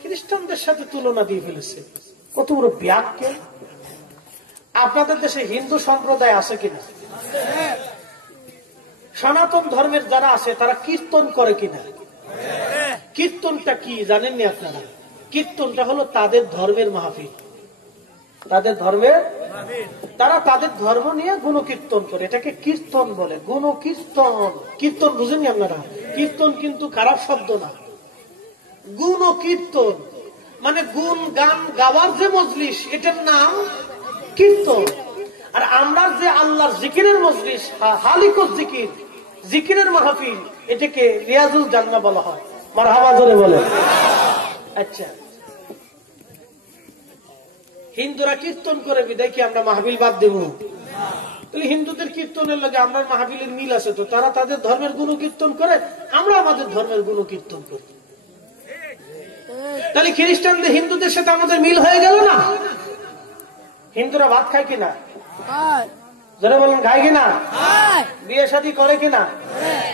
খ্রিস্টানদের সাথে তুলনা দিয়ে ফেলেছে, কত বড় ব্যাখ্যা। আপনাদের দেশে হিন্দু সম্প্রদায় আছে কিনা? সনাতন ধর্মের যারা আছে তারা কীর্তন করে কিনা? কীর্তনটা কি জানেননি আপনারা? কীর্তনটা হলো তাদের ধর্মের মাহফিল, তাদের ধর্মের, তারা তাদের ধর্ম নিয়ে গুণকীর্তন করে, এটাকে কীর্তন বলে। গুণকীর্তন, কীর্তন বুঝেননি আপনারা? কীর্তন কিন্তু খারাপ শব্দ না, গুণকীর্তন মানে গুণ গান গাওয়ার যে মজলিস, এটার নাম কীর্তন। আর আমরা যে আল্লাহর জিকিরের মজলিস, হালিকুল জিকির, জিকিরের মাহফিল, এটাকে রিয়াজুল জান্নাহ বলা হয়। মারহাবা জোরে বলে। আচ্ছা, হিন্দুরা কীর্তন করে বিদায় কি আমরা মাহফিল বাদ দেব? তাহলে হিন্দুদের কীর্তনের লগে আমরা মাহফিলের মিল আছে তো? তারা তাদের ধর্মের গুণ কীর্তন করে, আমরা আমাদের ধর্মের গুণ কীর্তন করি। তাহলে খ্রিস্টানদের হিন্দুদের সাথে আমাদের মিল হয়ে গেল না? হিন্দুরা ভাত খায় কিনা? যারা বলেন খায় কিনা? বিয়ে শাদী করে কিনা?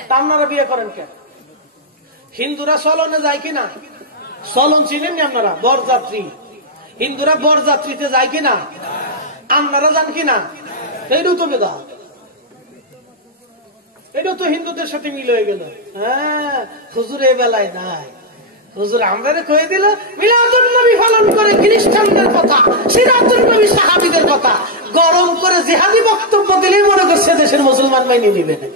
তা আপনারা বিয়ে করেন কেন? হিন্দুরা চলনে যায় কিনা? চলন চিনেন না আপনারা? বরযাত্রী, হিন্দুরা বরযাত্রীতে যায় কিনা? আপনারা যান কিনা? এইটাও তো বেদাত, এটাও তো হিন্দুদের সাথে মিল হয়ে গেল। হ্যাঁ, হুজুর এ বেলায় নাই, হুজুর আমরা কয়ে দিল মিলাদুন নবী পালন করে খ্রিস্টানদের কথা, সিরাতুন নবী সাহাবীদের কথা গরম করে জিহাদি বক্তব্য দিলেই মনে করছে দেশের মুসলমান মাইনে নিবে না।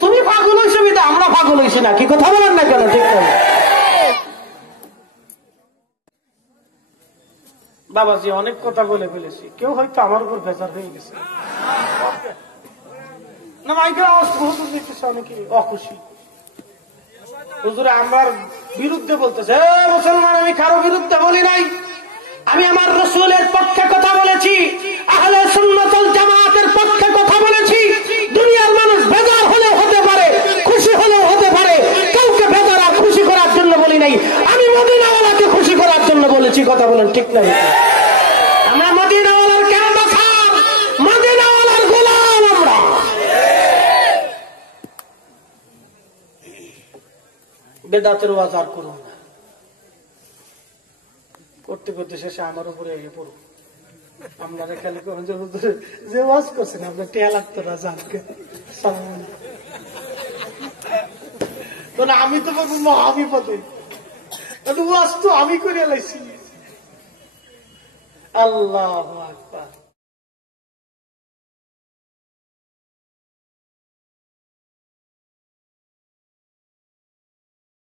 তুমি পাগল হইছো বিদা, আমরা পাগল হইছি না, কি কথা বলেন না কেন? ঠিক আছে বাবাজি, অনেক কথা বলে ফেলেছি, কেউ হয়তো আমার উপর বেজার হয়ে গেছে না, মাইকের আওয়াজ হুজুর দিতেছে, অনেকে অখুশি। হুজুরে আমার বিরুদ্ধে বলতেছে। মুসলমান, আমি কারো বিরুদ্ধে বলি নাই, আমি আমার রাসূলের পক্ষে কথা বলেছি, আহলে সুন্নাত ওয়াল জামাতের পক্ষে কথা বলেছি। দুনিয়ার মানুষ বেজার হলেও হতে পারে, খুশি হলেও হতে পারে, কাউকে বেজার আর খুশি করার জন্য বলি নাই, আমি মদিনাওয়ালাকে খুশি করার জন্য বলেছি। কথা বলেন ঠিক না? আমরা মদিনাওয়ালার ক্যাম্বাসার, মদিনাওয়ালার গোলাম আমরা। বেদাতের ওয়াজ আর করুন না, করতে করতে শেষে আমার উপরে এগিয়ে পড়ুন। আপনারা খালি করেন যে ওয়াজ করছেন আপনার টেয়া লাগতো না, জানকে আমি তো বলবো মহাবিপদে, ওয়াজ তো আমি করে লাইছি। আল্লাহু আকবার।